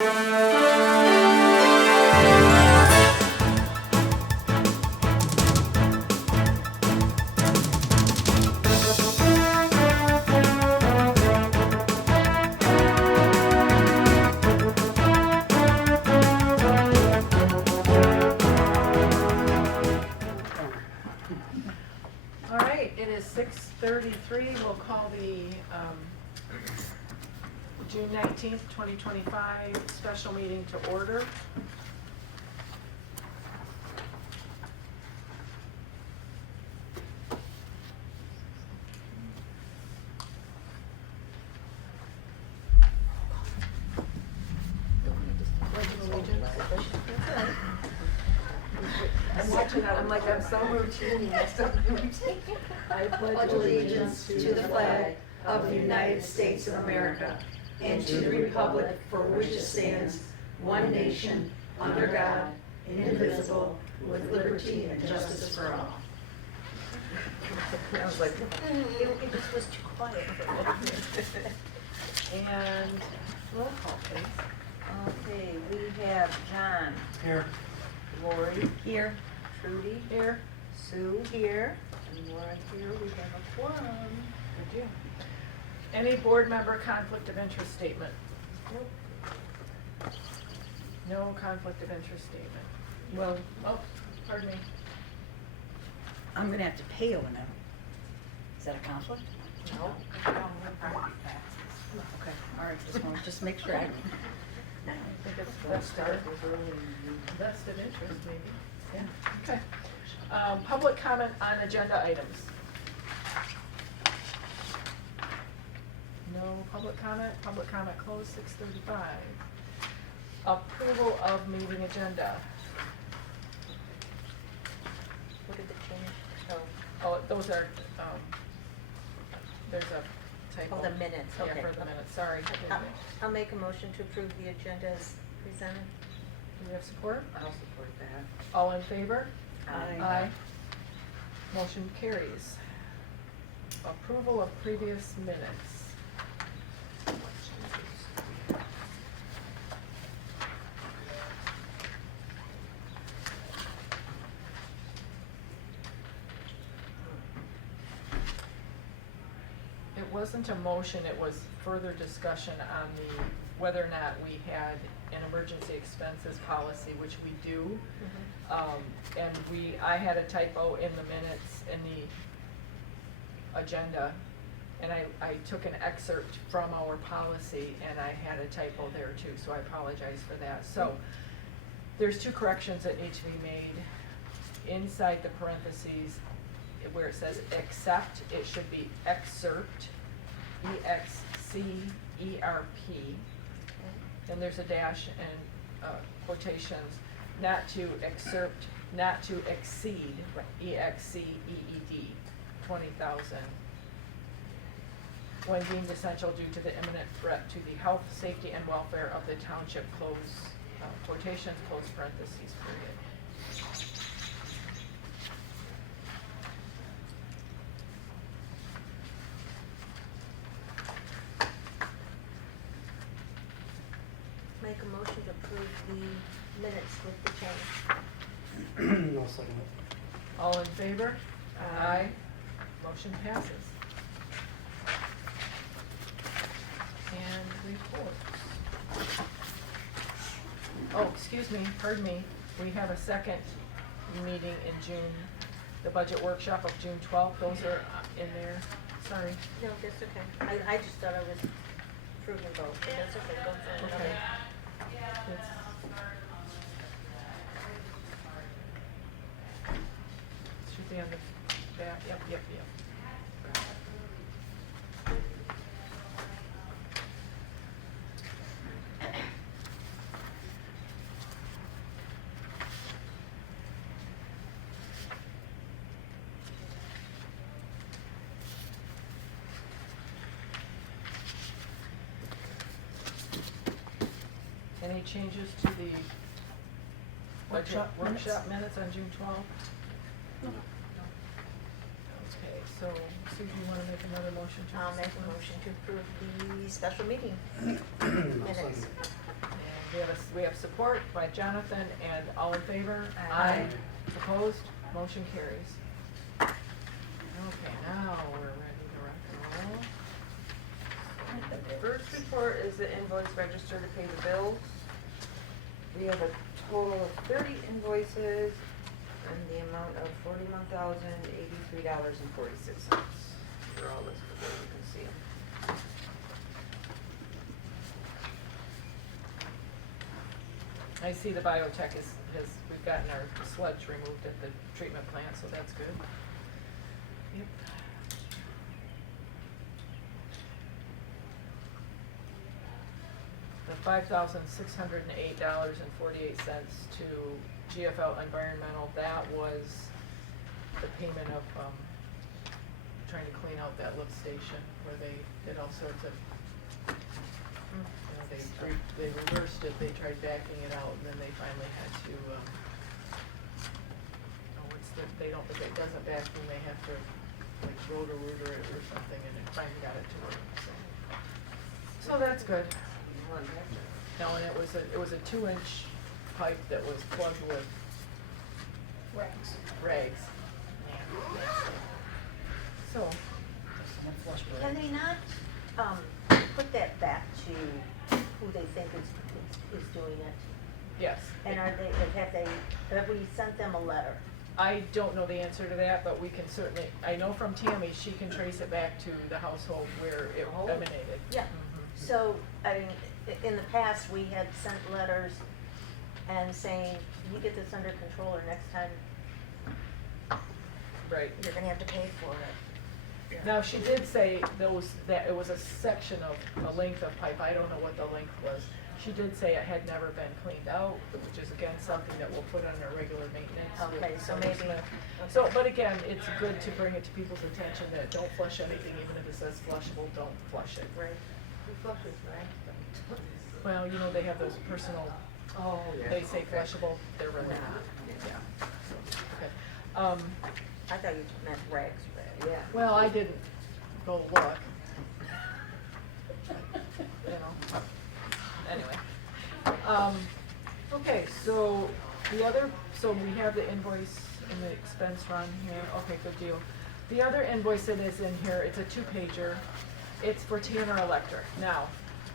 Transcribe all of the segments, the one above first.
All right, it is 6:33. We'll call the June 19th, 2025 special meeting to order. I'm watching that, I'm like, I'm so routine. I pledge allegiance to the flag of the United States of America and to the republic for which it stands, one nation, under God, indivisible, with liberty and justice for all. I was like, It just was too quiet for me. and roll call, please. Okay, we have John. Here. Lori. Here. Trudy. Here. Sue here. And Laura here. We have a quorum. Good deal. Any board member conflict of interest statement? No conflict of interest statement. Well, Oh, pardon me. I'm gonna have to pay O&M. Is that a conflict? No. Okay, all right, just make sure I I think it's vested interest, maybe. Yeah, okay. Public comment on agenda items. No public comment closed, 6:35. Approval of meeting agenda. What did the change? Oh, those are, there's a typo. Oh, the minutes, Yeah, okay. for the minutes, sorry. I'll make a motion to approve the agenda as presented. Do we have support? I'll support that. All in favor? Aye. Motion carries. Approval of previous minutes. It wasn't a motion, it was further discussion on the, whether or not we had an emergency expenses policy, which we do. And I had a typo in the minutes in the agenda, and I took an excerpt from our policy, and I had a typo there too, so I apologize for that. So, there's two corrections that need to be made. Inside the parentheses, where it says except, it should be excerpt, E-X-C-E-R-P. Then there's a dash and quotations, not to excerpt, not to exceed, E-X-C-E-E-D, 20,000. When deemed essential due to the imminent threat to the health, safety, and welfare of the township, close quotations, close parentheses, period. Make a motion to approve the minutes with the change. No second it. All in favor? Aye. Motion passes. And reports. Oh, excuse me, pardon me. We have a second meeting in June, the budget workshop of June 12th. Those are in there. Sorry. No, that's okay. I just thought I was approving both, but that's okay. Go for another. Okay. Should be on the back, yep. Any changes to the budget workshop minutes on June 12th? No. Okay, so Susan, you want to make another motion to? I'll make a motion to approve the special meeting No minutes. second. And We have support by Jonathan, and all in favor? Aye. Opposed? Motion carries. Okay, now we're ready to rock and roll. The first report is the invoice register to pay the bills. We have a total of 30 invoices in the amount of $41,083.46. They're all listed there, you can see them. I see the biotech we've gotten our sludge removed at the treatment plant, so that's good. Yep. The $5,608.48 to GFL Environmental, that was the payment of, trying to clean out that lift station where they did all sorts of, they reversed it, they tried backing it out, and then they finally had to, if it doesn't vacuum, they have to like rotor-rooter it or something, and it finally got it to work, so that's good. No, and it was a 2-inch pipe that was plugged with rags. So, Can they not, put that back to who they think is doing it? yes. And have we sent them a letter? I don't know the answer to that, but we can certainly, I know from Tammy, she can trace it back to the household where it emanated. Yeah. So, I mean, in the past, we had sent letters and saying, you get this under control, or next time Right. you're gonna have to pay for it. Now, she did say that it was a section of, a length of pipe, I don't know what the length was. She did say it had never been cleaned out, which is again something that we'll put under regular maintenance. with Okay, so Summer maybe- Smith. So, but again, it's good to bring it to people's attention that don't flush anything, even if it says flushable, don't flush it. Right. Who flushes, right? Well, you know, they have those personal, Oh, yeah. they say flushable, they're really not. Yeah. Okay. I thought you meant rags, Yeah. Well, I didn't go look. You know, anyway. Okay, so so we have the invoice and the expense run here, okay, good deal. The other invoice that is in here, it's a 2-pager, it's for Tanner Electric. Now,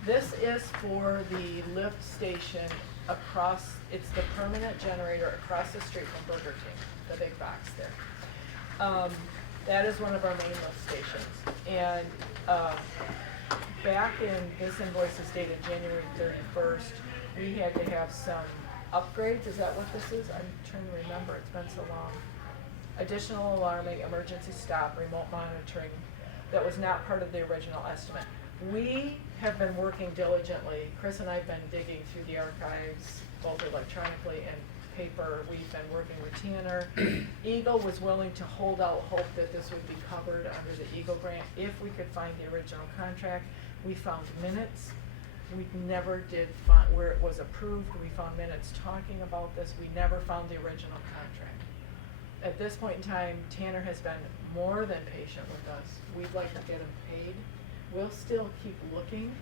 this is for the lift station it's the permanent generator across the street from Burger King, the big box there. That is one of our main lift stations. And back in, this invoice is dated January 31st, we had to have some upgrades. Is that what this is? I'm trying to remember, it's been so long. Additional alarming, emergency stop, remote monitoring, that was not part of the original estimate. We have been working diligently, Chris and I have been digging through the archives, both electronically and paper. We've been working with Tanner. Eagle was willing to hold out hope that this would be covered under the Eagle grant if we could find the original contract. We found minutes. We never did find where it was approved. We found minutes talking about this. We never found the original contract. At this point in time, Tanner has been more than patient with us. We'd like to get him paid. We'll still keep looking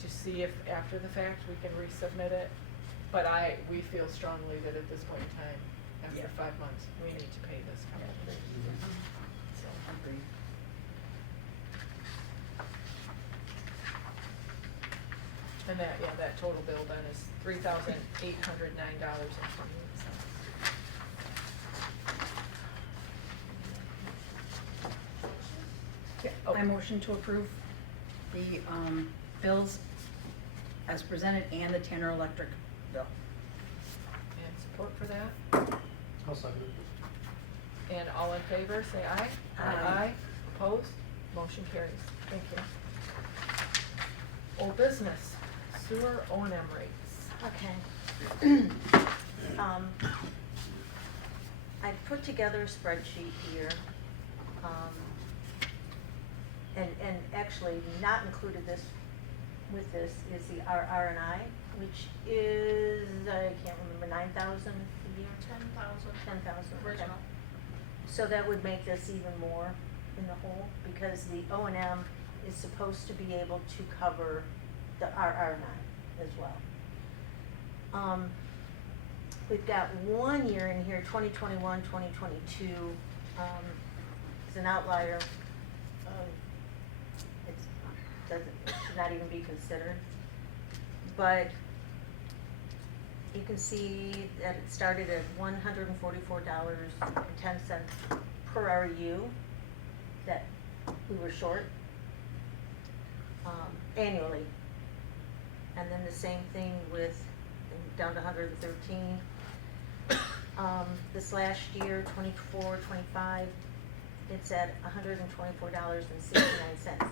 to see if after the fact we can resubmit it. But we feel strongly that at this point in time, after 5 months, we need to pay this company. So, and that total bill then is $3,809.28. I motion to approve the bills as presented and the Tanner Electric bill. And support for that? I'll second it. And all in favor, say aye. Aye. Opposed? Motion carries. Thank you. Old business, sewer O&M rates. Okay. I put together a spreadsheet here, and actually not included with this is the R&I, which is, I can't remember, 9,000 a year? 10,000. 10,000, okay. Original. So that would make this even more in the hole, because the O&M is supposed to be able to cover our R&I as well. We've got 1 year in here, 2021, 2022, is an outlier. It should not even be considered. But you can see that it started at $144.10 per RU that we were short annually. And then the same thing with down to 113. This last year, 24, 25, it's at $124.69.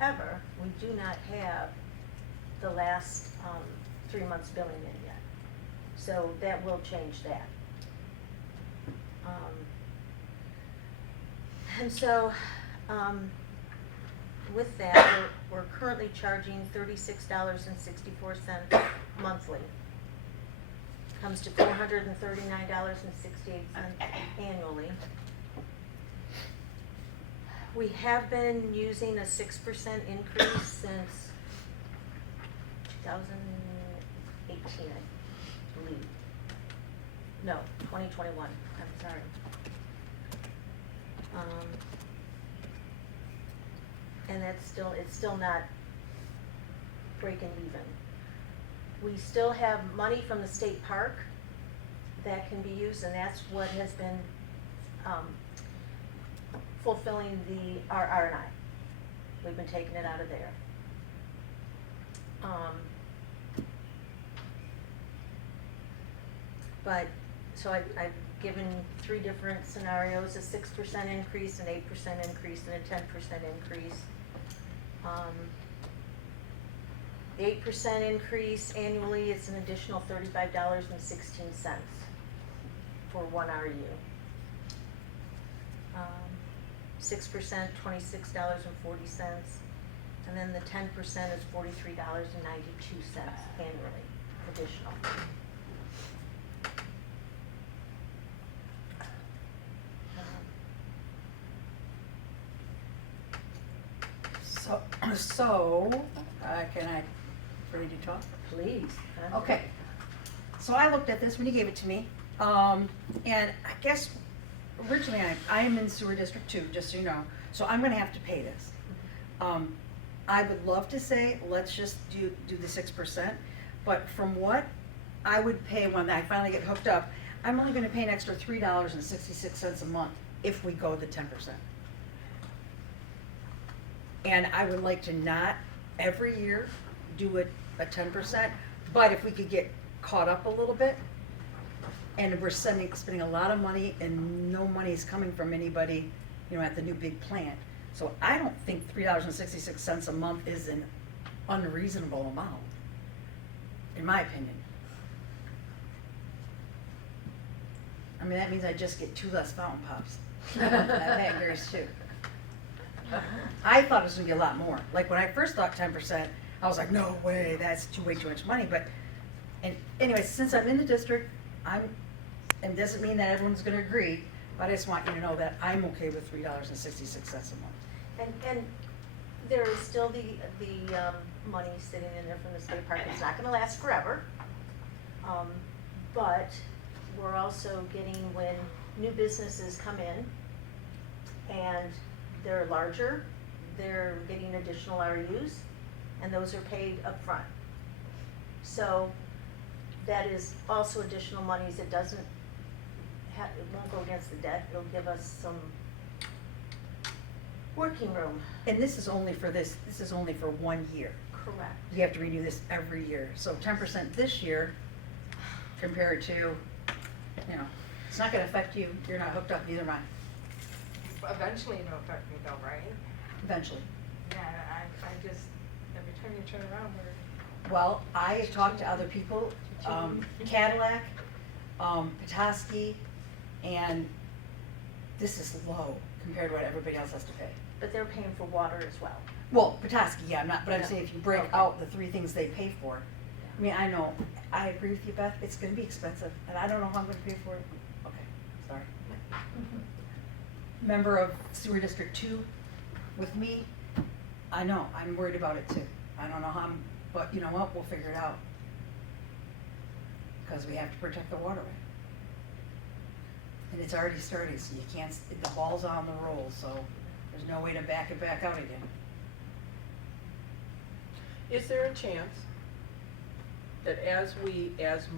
However, we do not have the last 3 months billing in yet. So that will change that. And so, with that, we're currently charging $36.64 monthly. Comes to $439.68 annually. We have been using a 6% increase since 2018, I believe. No, 2021, I'm sorry. And it's still not breaking even. We still have money from the state park that can be used, and that's what has been fulfilling our R&I. We've been taking it out of there. But, so I've given 3 different scenarios, a 6% increase, an 8% increase, and a 10% increase. The 8% increase annually is an additional $35.16 for 1 RU. 6%, $26.40, and then the 10% is $43.92 annually, additional. Can I, ready to talk? Please. Okay, so I looked at this when you gave it to me, and I guess originally I am in sewer district 2, just so you know, so I'm gonna have to pay this. I would love to say, let's just do the 6%, but from what I would pay when I finally get hooked up, I'm only gonna pay an extra $3.66 a month if we go the 10%. And I would like to not every year do it a 10%, but if we could get caught up a little bit, and we're spending a lot of money and no money is coming from anybody, you know, at the new big plant. So I don't think $3.66 a month is an unreasonable amount, in my opinion. I mean, that means I just get 2 less fountain pops. That matters too. I thought it was gonna be a lot more. Like when I first thought 10%, I was like, no way, that's way too much money. But, and anyway, since I'm in the district, and it doesn't mean that everyone's gonna agree, but I just want you to know that I'm okay with $3.66 a month. And there is still the money sitting in there from the state park. It's not gonna last forever. But we're also getting, when new businesses come in and they're larger, they're getting additional RUs, and those are paid upfront. So that is also additional monies. It won't go against the debt. It'll give us some working room. And this is only for this is only for 1 year. Correct. You have to renew this every year. So 10% this year compared to, you know, it's not gonna affect you. You're not hooked up, neither am I. Eventually it'll affect me though, right? Eventually. Yeah, I just, every time you turn around, Well, I have talked to other people, Cadillac, Petoskey, and this is low compared to what everybody else has to pay. But they're paying for water as well. Well, Petoskey, yeah, but I'm Yeah. saying if you break Okay. out the 3 things they pay for, I mean, I know, I agree with you, Beth, it's gonna be expensive, and I don't know how I'm gonna pay for it. Okay, sorry. Member of Sewer District 2 with me, I know, I'm worried about it too. I don't know how but you know what, we'll figure it out. because we have to protect the waterway. And it's already started, so you can't, the ball's on the roll, so there's no way to back it back out again. Is there a chance that as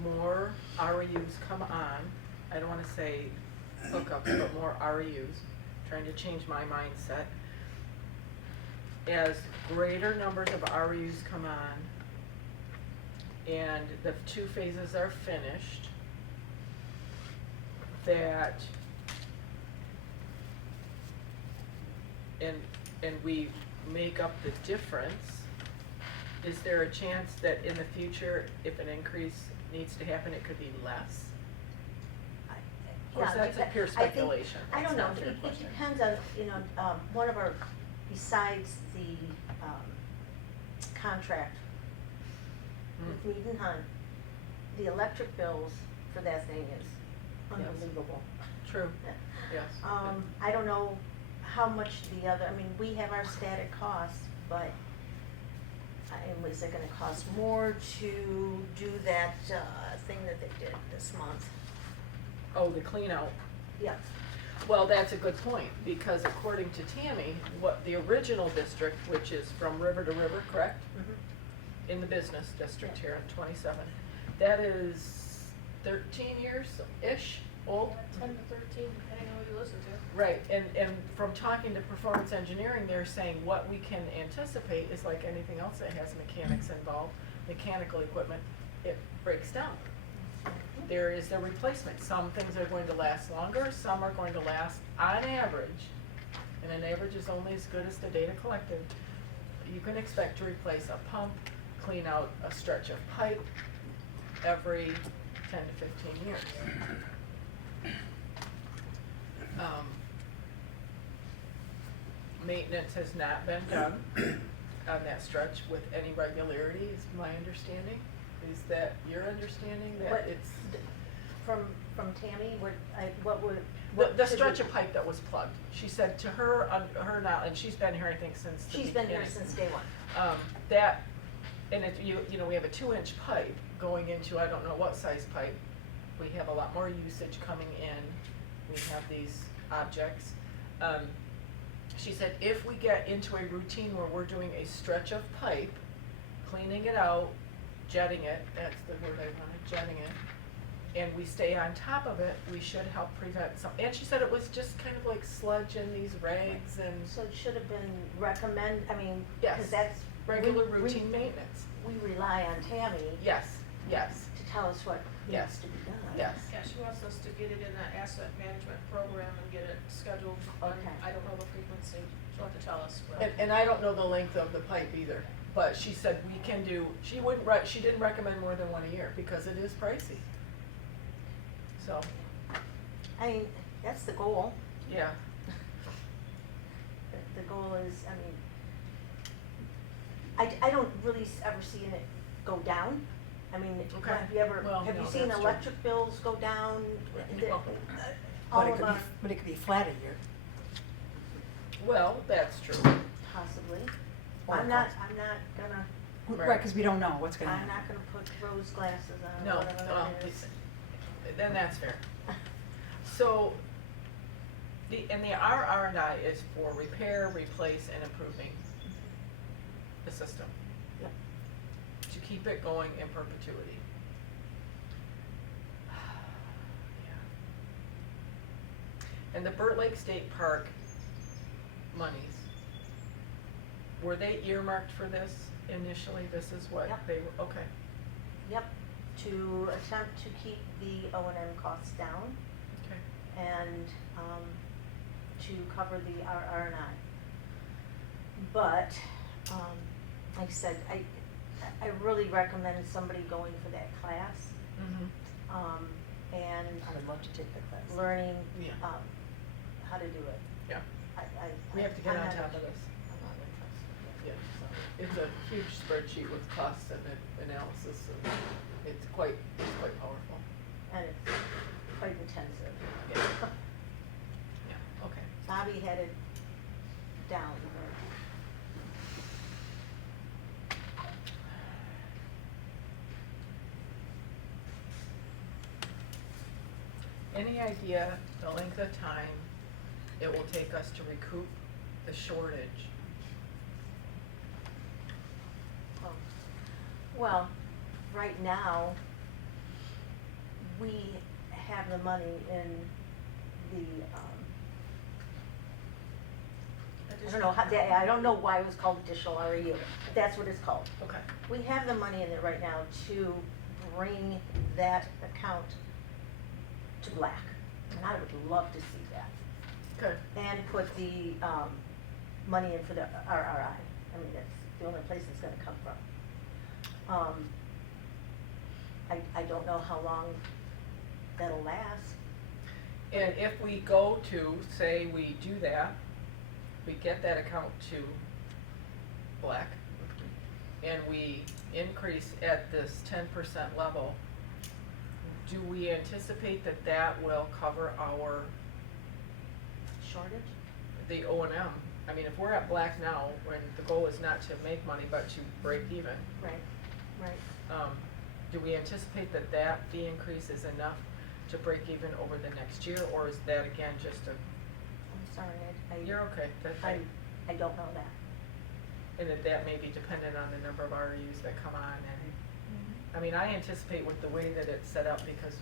more REUs come on, I don't wanna say hookups, but more REUs, trying to change my mindset, as greater numbers of REUs come on and the 2 phases are finished, that and we make up the difference, is there a chance that in the future, if an increase needs to happen, it could be less? Of course, Yeah, that's a pure I think- speculation. I That's don't know, not a fair it question. depends on, one of our, besides the, contract with Mm. Mead and Hunt, the electric bills for that thing is unbelievable. True, yes. I don't know how much the other, I mean, we have our static costs, but is it gonna cost more to do that, thing that they did this month? Oh, the clean out. Yeah. Well, that's a good point, because according to Tammy, what the original district, which is from river to river, correct? Mhm. In the business district here in 27, that is 13 years-ish old? 10 to 13, depending on who you listen to. Right, and from talking to performance engineering, they're saying what we can anticipate is like anything else that has mechanics involved, mechanical equipment, it breaks down. There is the replacement. Some things are going to last longer, some are going to last on average, and an average is only as good as the data collected. You can expect to replace a pump, clean out a stretch of pipe every 10 to 15 years. Maintenance has not been done on that stretch with any regularity, is my understanding. Is that your understanding, that What- it's, From Tammy, what would? the what should stretch we- of pipe that was plugged? She said to her, her now, and she's been here, I think, since the She's been here beginning. since day one. That, and it, you know, we have a 2-inch pipe going into, I don't know what size pipe. We have a lot more usage coming in. We have these objects. She said if we get into a routine where we're doing a stretch of pipe, cleaning it out, jetting it, that's the word I wanted, jetting it, and we stay on top of it, we should help prevent some, and she said it was just kind of like sludge in these rags and So it should have been I mean, Yes. because that's. regular we- routine maintenance. We rely on Tammy Yes, yes, to tell us what Yes. needs to be done. yes. Yeah, she wants us to get it in that asset management program and get it scheduled. on- Okay. I don't know the frequency, she'll have to tell us, but. And I don't know the length of the pipe either, but she said we can do, she didn't recommend more than one a year because it is pricey. So, I mean, that's the goal. yeah, The goal is, I mean, I don't really ever see it go down. I mean, Okay. have you ever, Well, have you no, seen that's true. electric bills go down? The- No. All But it of could our, be, but it could be flat a year. well, that's true. possibly. Or I'm not cost. gonna, Right, because we don't know what's gonna I'm happen. not gonna put rose glasses on, No, whatever that is. then that's fair. So, the RR&I is for repair, replace, and improving the system. Yep. To keep it going in perpetuity. Yeah. And the Burt Lake State Park monies, were they earmarked for this initially? This is what Yep. they were, okay, Yep, to attempt to keep the O&M costs down okay. and, to cover the RR&I. But, like I said, I really recommend somebody going for that class, Mm-hmm. and I would love to take that class. learning, Yeah. how to do it. Yeah, I. we have to get I'm on not top of this. I'm not interested. Yeah, so it's a huge spreadsheet with costs and analysis, and it's quite powerful. And it's quite intensive. Yeah. Yeah, okay. Bobby had it down. any idea the length of time it will take us to recoup the shortage? Oh. Well, right now, we have the money in the, I don't know why it was called additional REU, but that's what it's called. Okay. We have the money in there right now to bring that account to black, and I would love to see that. Good. And put the, money in for the RRI. I mean, that's the only place it's gonna come from. I don't know how long that'll last. And if we go to, say we do that, we get that account to black, and we increase at this 10% level, do we anticipate that that will cover our, Shortage? the O&M? I mean, if we're at black now, when the goal is not to make money, but to break even, Right, right. do we anticipate that that fee increase is enough to break even over the next year, or is that again just a, I'm sorry, you're okay, that's I fine. don't know that. And that may be dependent on the number of REUs that come on, and, I mean, I anticipate with the way that it's set up, because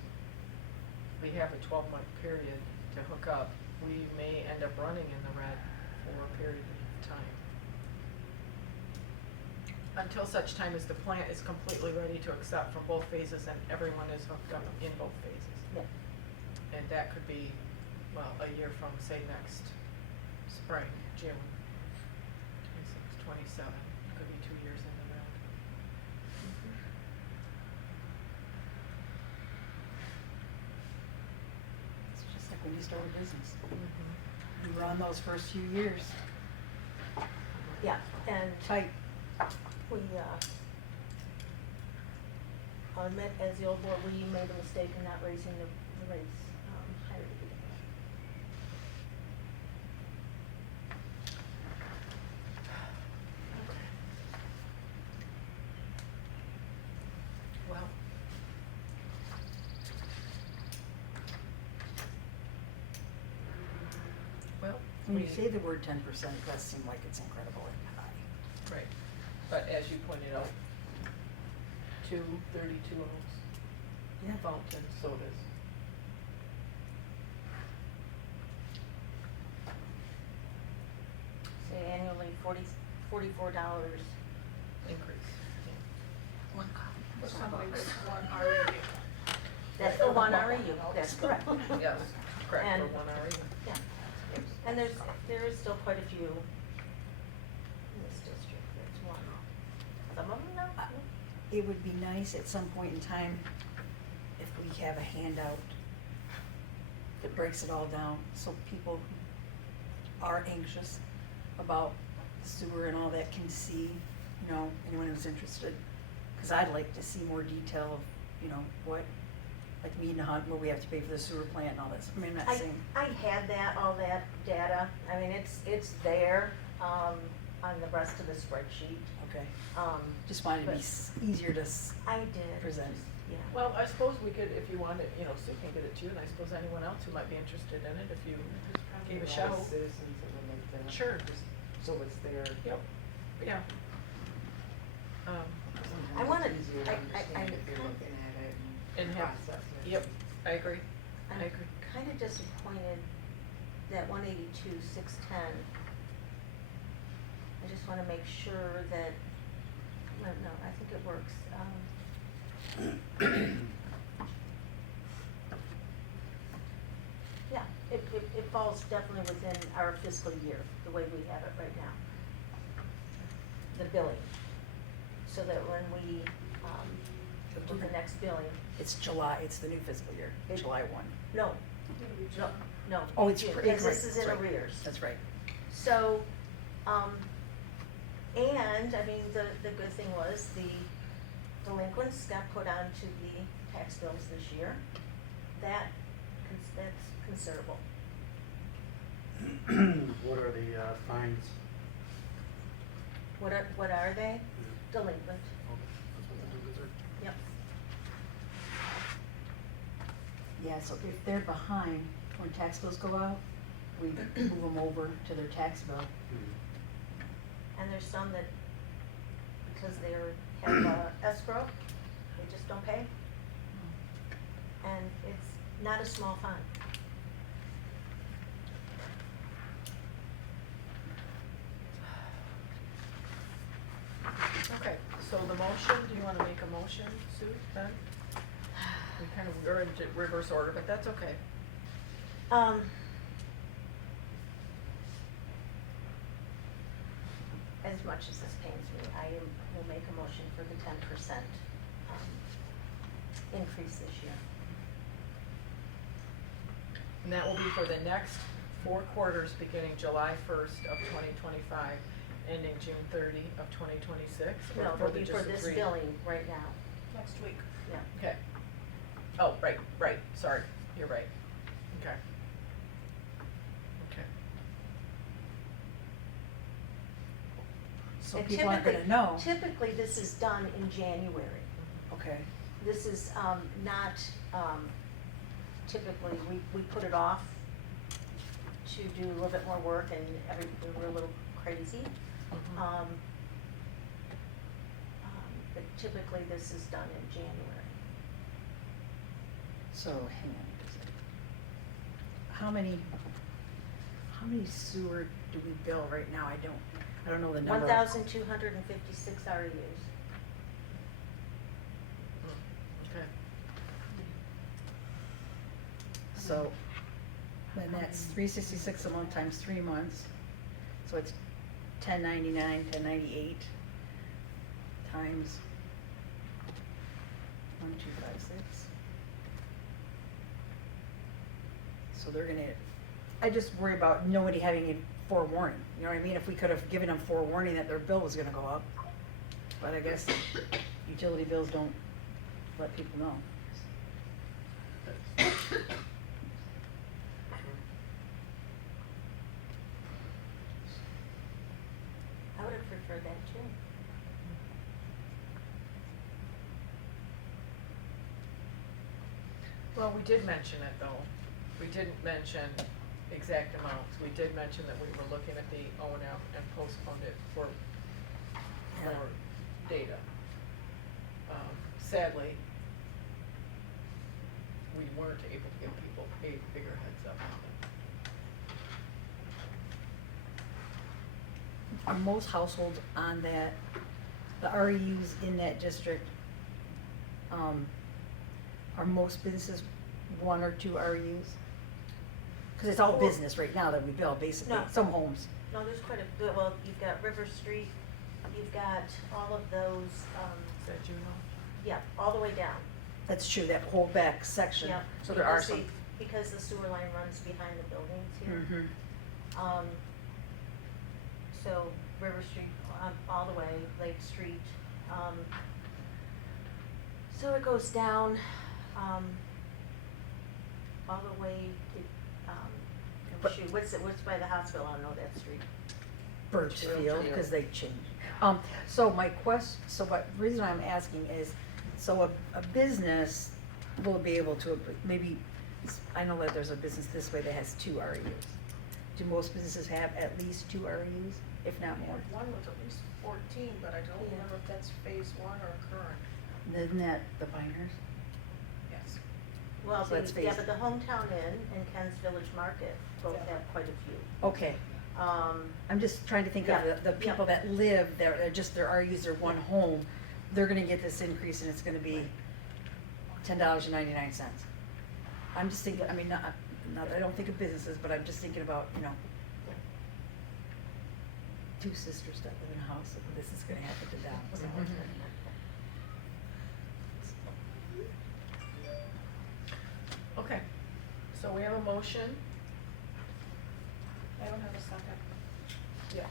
we have a 12-month period to hook up, we may end up running in the red for a period of time. Until such time as the plant is completely ready to accept from both phases and everyone is hooked up in both phases. Yeah. And that could be, well, a year from, say, next spring, June 26, 27, could be 2 years in the red. It's just like when you start a business. You run those first few years Yeah, and tight. we, I'll admit, as the old board, we made a mistake in not raising the rates, higher to begin with. Well. Well, When you we- say the word 10%, it does seem like it's incredibly high. right, but as you pointed out, 2 32-ounce Yeah. fountain sodas. Say annually $44. Increase. One cup. For somebody with one REU. That's the one REU, that's correct. Yes, correct, And- for 1 REU. Yeah, and there is still quite a few in this district, that's one. Some of them, no. It would be nice at some point in time if we have a handout that breaks it all down, so people who are anxious about sewer and all that can see, you know, anyone who's interested. Cause I'd like to see more detail of, you know, what, like me and Hunt, what we have to pay for the sewer plant and all this. I mean, I'm not saying, I had all that data, I mean, it's there, on the rest of the spreadsheet. okay, Um, just wanted to be but easier to I did. present. Yeah. Well, I suppose we could, if you wanted, you know, Sue can get it to you, and I suppose anyone else who might be interested in it, if you gave a shout. Citizens that would like that. Sure. Just so it's there. Yep, yeah. Sometimes I wanna- it's easier to I- understand if you're looking at it And and have, process it. yep, I agree, I I'm agree. kind of disappointed that 182,610. I just want to make sure that, no, I think it works. Yeah, it falls definitely within our fiscal year, the way we have it right now. The billing, so that when we, do the next billing, It's July, it's the new fiscal year, It- July 1. no, no. Oh, it's June, pre- because right, this is that's in right. arrears. That's right. So, and, I mean, the good thing was the delinquents got put onto the tax bills this year. That's considerable. What are the fines? What are they? Delinquent, Oh, that's what the duties are. yep. Yeah, so if they're behind, when tax bills go out, we move them over to their tax bill. And there's some that, because have escrow, they just don't pay. And it's not a small fine. Okay, so the motion, do you wanna make a motion, Sue, then? We kind of, we're in reverse order, but that's okay. As much as this pains me, will make a motion for the 10% increase this year. And that will be for the next 4 quarters, beginning July 1st of 2025, ending June 30 of 2026? or No, for it'll the be for just the this 3? billing right now, Next week. yeah. Okay. Oh, right, sorry, you're right. Okay. Okay. So And people aren't gonna typically- know. Typically, this is done in January. Okay. This is not, typically, we put it off to do a little bit more work and we're a little crazy. Mhm. But typically, this is done in January. So, hang on, just a second. How many sewer do we bill right now? I don't know the number. 1,256 REUs. Okay. So, then that's $366 a month times 3 months, so it's $10.99, $10.98 times 1,256. So they're gonna, I just worry about nobody having a forewarning, you know what I mean? If we could have given them forewarning that their bill was gonna go up, but I guess utility bills don't let people know. I would have preferred that too. Well, we did mention it though. We didn't mention exact amounts. We did mention that we were looking at the O and M and postponed it for more data. Sadly, we weren't able to give people a bigger heads up on it. Are most households on that, the REUs in that district, are most businesses 1 or 2 REUs? Cause it's all business right now that we bill, basically, No. some homes. No, there's quite a bit, well, you've got River Street, you've got all of those, Is that Juno? yeah, all the way down. That's true, that whole back section, Yeah, so there are because some. because the sewer line runs behind the buildings here. Mhm. So River Street, all the way, Lake Street, so it goes down, all the way to, But- shoot, what's by the hospital, I don't know that street. Birchfield, cause they changed. So my so what, reason I'm asking is, so a business will be able to, maybe, I know that there's a business this way that has 2 REUs. Do most businesses have at least 2 REUs, if not more? One was at least 14, but I don't Yeah. remember if that's phase 1 or current. Isn't that the Pinehurst? Yes. Well, So that's yeah, phase- but the Hometown Inn and Ken's Village Market both Yeah. have quite a few. Okay, I'm just trying to think of Yeah, the yeah. people that live there, they're just, their RUs, they're one home, they're gonna get this increase and it's gonna be $10.99. I'm just thinking, I mean, not that I don't think of businesses, but I'm just thinking about, 2 sisters that live in a house, and this is gonna happen to them, so. Okay, so we have a motion. I don't have a second. Yeah.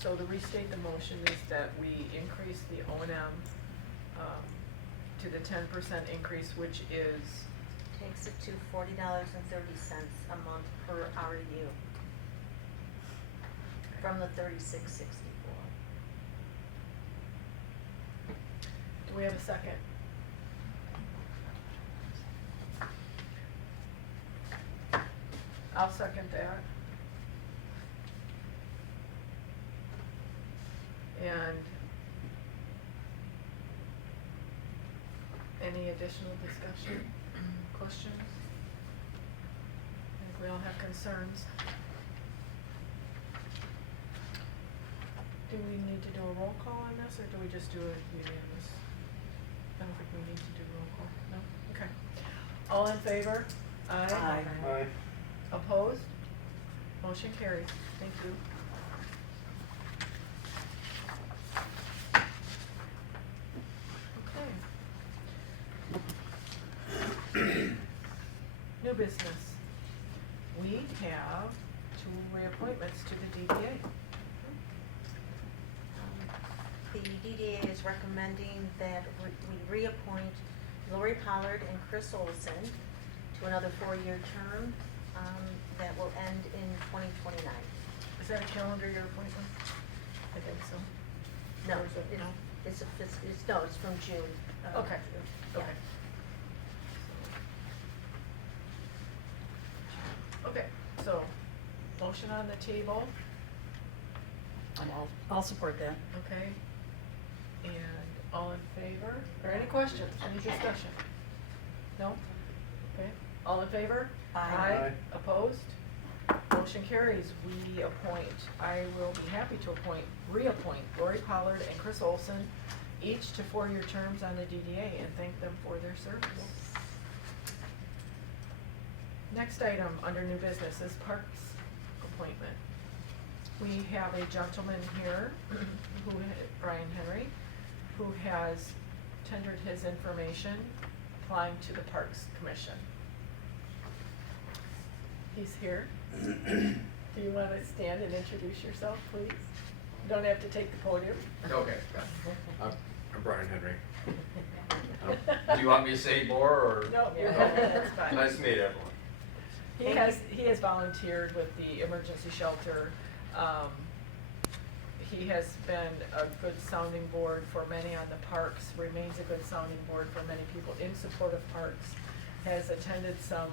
So to restate the motion is that we increase the O and M, to the 10% increase, which is, Takes it to $40.30 a month per REU. From the $36.64. do we have a second? I'll second that. And any additional discussion, questions? I think we all have concerns. Do we need to do a roll call on this, or do we just do it unanimous? I don't think we need to do roll call, no? Okay. All in favor? Aye. Aye. Opposed? Motion carries. Thank you. Okay. New business. We have 2 reappointments to the DDA. The DDA is recommending that we reappoint Lori Pollard and Chris Olson to another 4-year term that will end in 2029. Is that a calendar year appointment? I think so. No, Or is it- no? it's from June. Okay, Yeah. okay. Okay, so, motion on the table, I'll support that. okay? And all in favor? Or any questions, any discussion? No? Okay, all in favor? Aye. Aye. Opposed? Motion carries. We appoint, I will be happy to reappoint Lori Pollard and Chris Olson, each to 4-year terms on the DDA, and thank them for their service. Next item under new business is Parks appointment. We have a gentleman here, Brian Henry, who has tendered his information applying to the Parks Commission. He's here. Do you want to stand and introduce yourself, please? You don't have to take the podium. Okay, I'm Brian Henry. Do you want me to say more, or? No, you're okay, that's fine. Nice to meet everyone. He has volunteered with the emergency shelter. He has been a good sounding board for many on the parks, remains a good sounding board for many people in support of parks, has attended some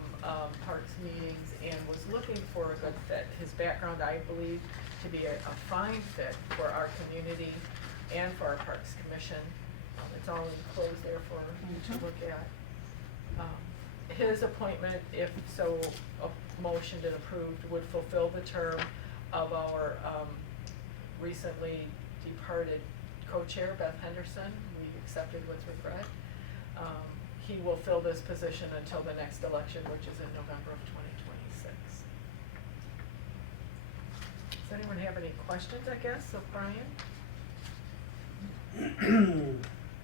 parks meetings and was looking for a good fit. His background, I believe, to be a fine fit for our community and for our Parks Commission. It's all enclosed there for you to look at. His appointment, if so motioned and approved, would fulfill the term of our recently departed co-chair, Beth Henderson. We accepted with regret. He will fill this position until the next election, which is in November of 2026. Does anyone have any questions, I guess, of Brian?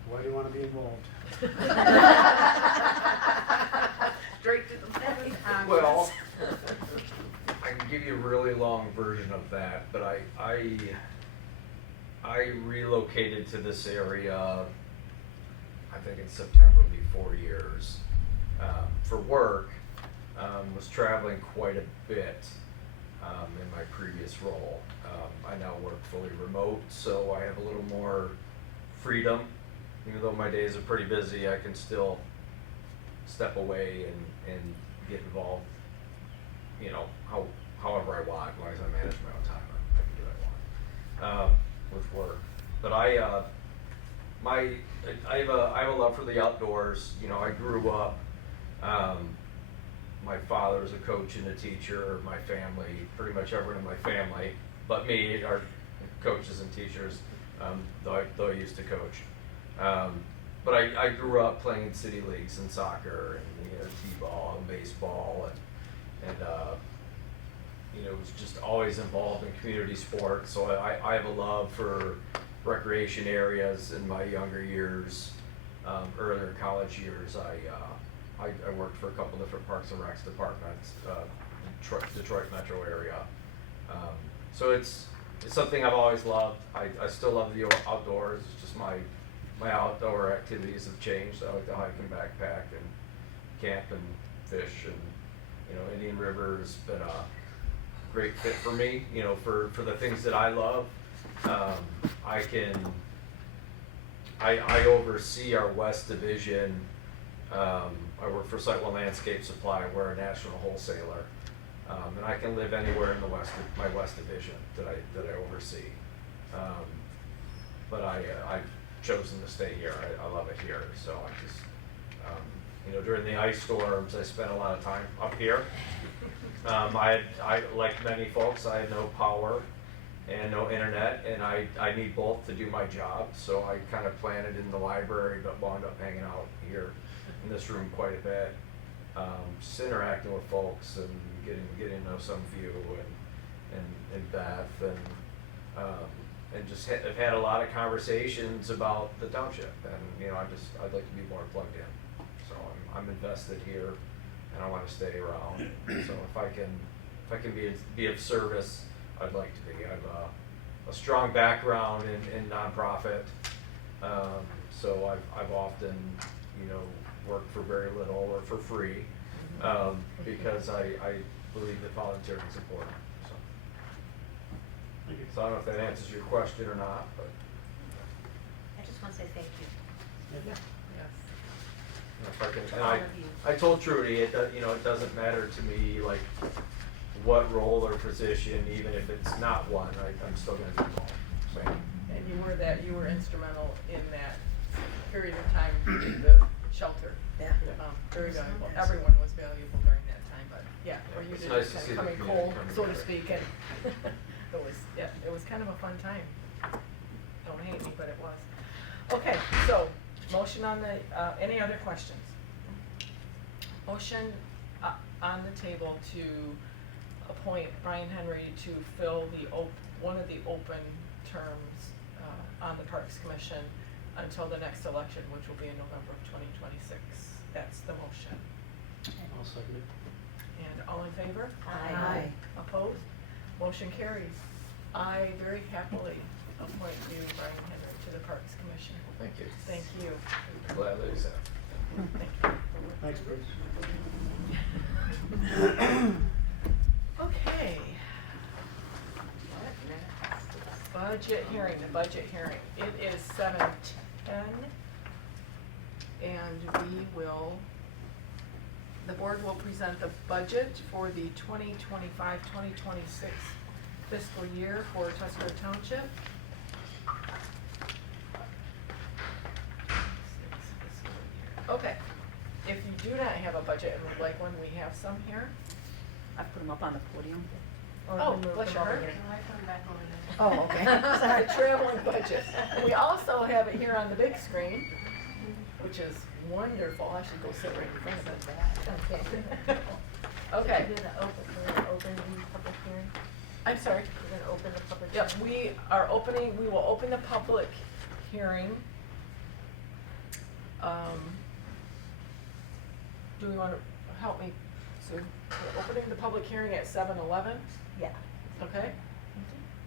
Why do you want to be involved? Straight to the point. Well, I can give you a really long version of that, but I relocated to this area, I think in September, will be 4 years, for work. Was traveling quite a bit in my previous role. I now work fully remote, so I have a little more freedom. Even though my days are pretty busy, I can still step away and get involved, you know, however I want. As long as I manage my own time, I can do what I want with work. But I have a love for the outdoors. You know, I grew up. My father was a coach and a teacher. My family, pretty much everyone in my family, but me, are coaches and teachers. Though I used to coach. But I grew up playing in city leagues and soccer and t-ball and baseball and you know, was just always involved in community sports. So I have a love for recreation areas. In my younger years, earlier college years, I worked for a couple different Parks and Recs departments, Detroit metro area. So it's something I've always loved. I still love the outdoors. It's just my outdoor activities have changed. I like to hike and backpack and camp and fish, and you know, Indian River has been a great fit for me. You know, for the things that I love. I oversee our West Division. I work for Sightwell Landscape Supply. We're a national wholesaler. And I can live anywhere in the my west division that I oversee. But I've chosen to stay here. I love it here, so I just, during the ice storms, I spent a lot of time up here. Like many folks, I had no power and no internet, and I need both to do my job, so I kind of planned it in the library, but wound up hanging out here in this room quite a bit, just interacting with folks and getting to know some of you and Beth and just have had a lot of conversations about the township, and I'd like to be more plugged in. So I'm invested here, and I want to stay around. So if I can be of service, I'd like to be. I have a strong background in nonprofit, so I've often worked for very little or for free, because I believe that volunteering is important. So I don't know if that answers your question or not, but. I just want to say thank you. Yes. If I can, To and all of you. I told Trudy, it doesn't matter to me like what role or position, even if it's not one, I'm still gonna be involved. So, And you were instrumental in that period of time in the shelter. Yeah. Very valuable. Everyone was valuable during that time, but yeah, for you It's to nice to just see kind the of come in community cold, coming so to together. speak, and it was kind of a fun time. Don't hate me, but it was. Okay, so, motion on the, any other questions? Motion on the table to appoint Brian Henry to fill one of the open terms on the Parks Commission until the next election, which will be in November of 2026. That's the motion. I'll second it. And all in favor? Aye. Opposed? Motion carries. I very happily appoint you, Brian Henry, to the Parks Commission. Thank you. Thank you. Gladly accept. Thank you. Thanks, Bruce. Okay. Budget hearing, the budget hearing. It is 7:10. And the board will present the budget for the 2025-2026 fiscal year for Tuscarora Township. Okay, if you do not have a budget and would like one, we have some here. I put them up on the podium. Oh, bless your heart. Oh, okay. Sorry, traveling budget. We also have it here on the big screen, which is wonderful. I should go sit right in front of it. Okay. We're gonna open the public hearing. I'm sorry. We're gonna open the public. Yep, hearing. we will open the public hearing. Do we want to help me, Sue? We're opening the public hearing at 7:11, Yeah. okay?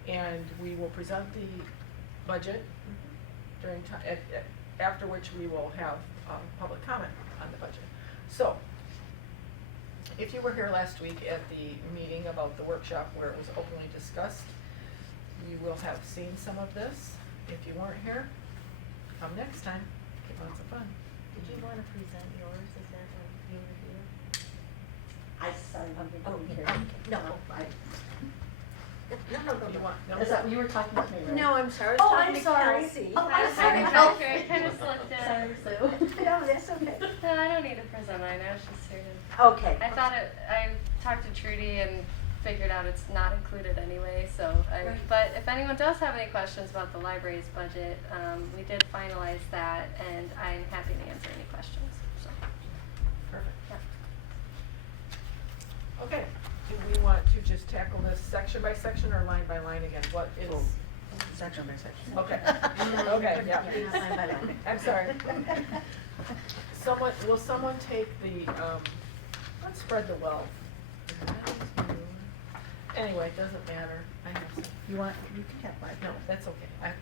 And we will present the budget during time, after which we will have public comment on the budget. So, if you were here last week at the meeting about the workshop where it was openly discussed, you will have seen some of this. If you weren't here, come next time. Lots of fun. Did you want to present yours? Is that what you were here? I started on the Oh, here. no, Do you want, no? Is that, you were talking to me, right? No, I'm sorry. Oh, I I'm was sorry. talking to Kelsey. Oh, I'm sorry. I kind of slipped in. Sorry, Sue. No, that's okay. No, I don't need to present mine. I was just here to. Okay. I thought I talked to Trudy and figured out it's not included anyway. So, but if anyone does have any questions about the library's budget, we did finalize that, and I'm happy to answer any questions. So, Perfect. yeah. Okay, do we want to just tackle this section by section or line by line again? What is? Oh. Section by section. Okay, okay, yeah. Yeah, line by line. I'm sorry. Will someone take the, let's spread the wealth. Anyway, it doesn't matter. I have some. You can have mine. No, that's okay. Thank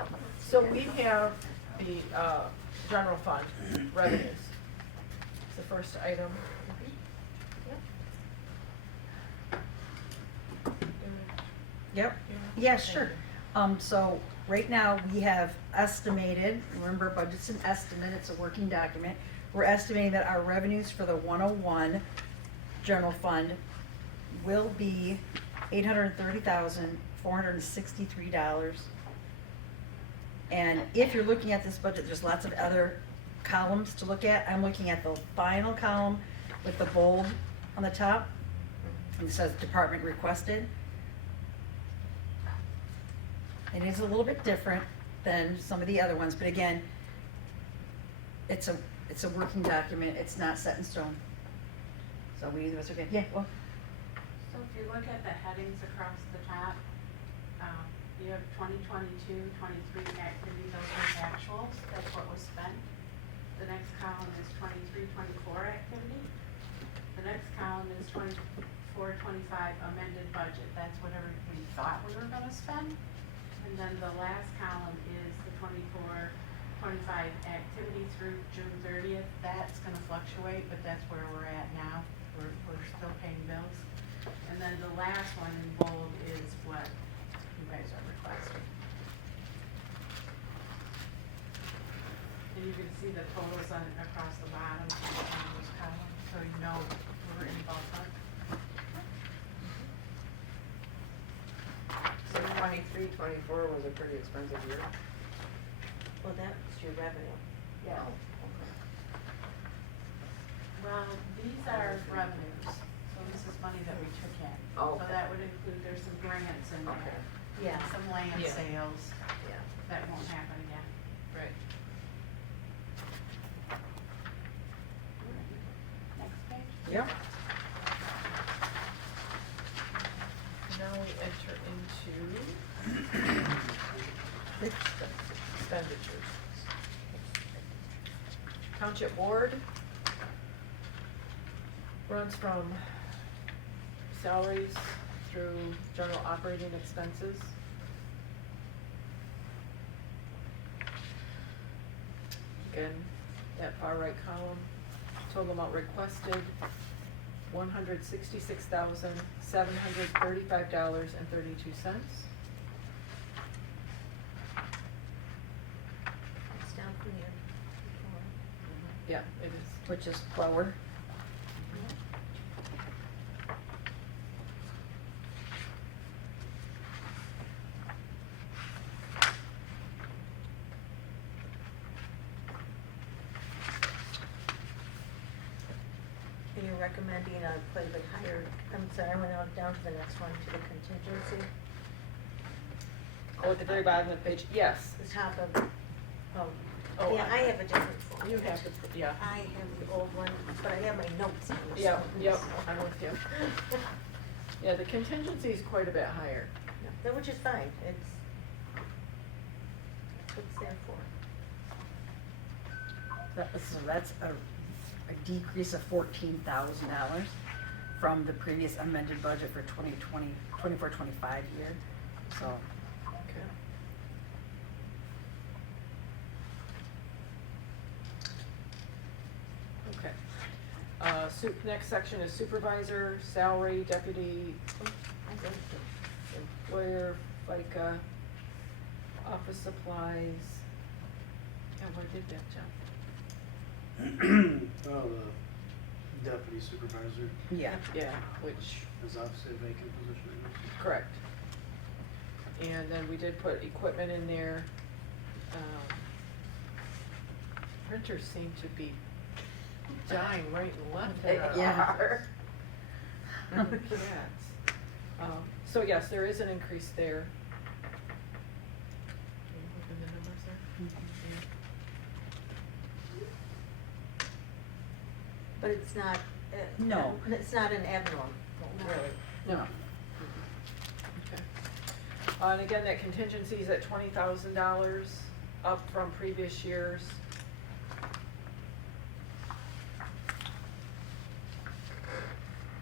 you. So we have the general fund revenues. It's the first item. Yep. Yeah, sure. So right now we have estimated, remember budget's an estimate, it's a working document. We're estimating that our revenues for the 101 general fund will be $830,463. And if you're looking at this budget, there's lots of other columns to look at. I'm looking at the final column with the bold on the top. And it says department requested. It is a little bit different than some of the other ones, but again, it's a working document, it's not set in stone. So we either, okay, yeah, well, So if you look at the headings across the top, you have 2022, 23 activity, those are actuals, that's what was spent. The next column is 23, 24 activity. The next column is 24, 25 amended budget, that's whatever we thought we were gonna spend. And then the last column is the 24, 25 activity through June 30th. That's gonna fluctuate, but that's where we're at now. We're still paying bills. And then the last one in bold is what you guys are requesting. And you can see the totals across the bottom of those columns, so you know we're in ballpark. So 23, 24 was a pretty expensive year. Well, that's your revenue. Yeah. Well, these are revenues, so this is money that we took in. Oh, So okay. that would include, there's some grants in Okay. there. Yeah. Some land Yeah. sales, Yeah. that won't happen again. Right. Next page? yep. Now we enter into expenditures. Township Board runs from salaries through general operating expenses. Again, that far right column, total amount requested, $166,735.32. It's down from here. Yeah, it is. Which is lower. And you're recommending quite a bit higher, I'm sorry, I went on down to the next one, to the contingency. Oh, at the very bottom of the page, yes. The top of, oh, Oh, yeah, I have a different form. You have to, yeah. I have the old one, but I have my notes on this Yep, one. yep, I'm with you. Yeah, the contingency is quite a bit higher. No, which is fine, it's what it's there for. So that's a decrease of $14,000 from the previous amended budget for 2020, 24-25 year, so. Okay. Okay. Next section is supervisor, salary, deputy, employer, FICA, office supplies. Yeah, what did that, John? Well, the deputy supervisor Yeah. Yeah, which, is obviously a vacant position, I guess. correct. And then we did put equipment in there. Printers seem to be dying right and left. They Yeah. are. Cats. So yes, there is an increase there. Can you open the numbers there? But it's not, No. it's not an abnormal, really. No. Okay. And again, that contingency is at $20,000, up from previous years.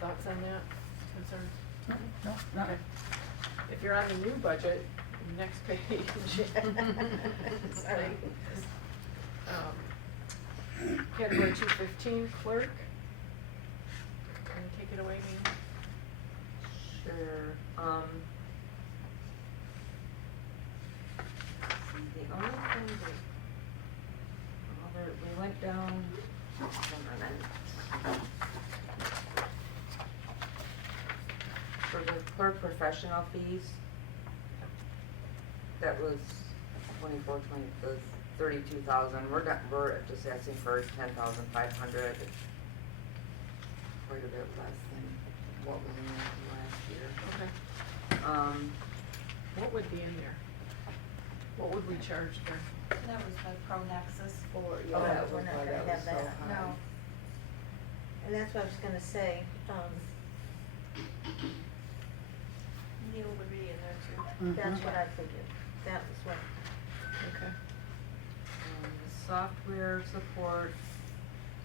Thoughts on that? Concerns? No, no. Okay. If you're on the new budget, next page. Sorry. Category 215, clerk. Can you take it away, Mimi? Sure, the only thing that, well, there, we went down, a minute. clerk professional fees. That was 32,000, we're just asking for 10,500. Quite a bit less than what was in there last year. Okay. What would be in there? What would we charge there? That was the Pro Nexus. For, Oh, that we're was not why gonna that have was so that. high. No. And that's what I was gonna say, Neil would be in there too. that's Mhm. what I figured, that was what, Okay. The software support,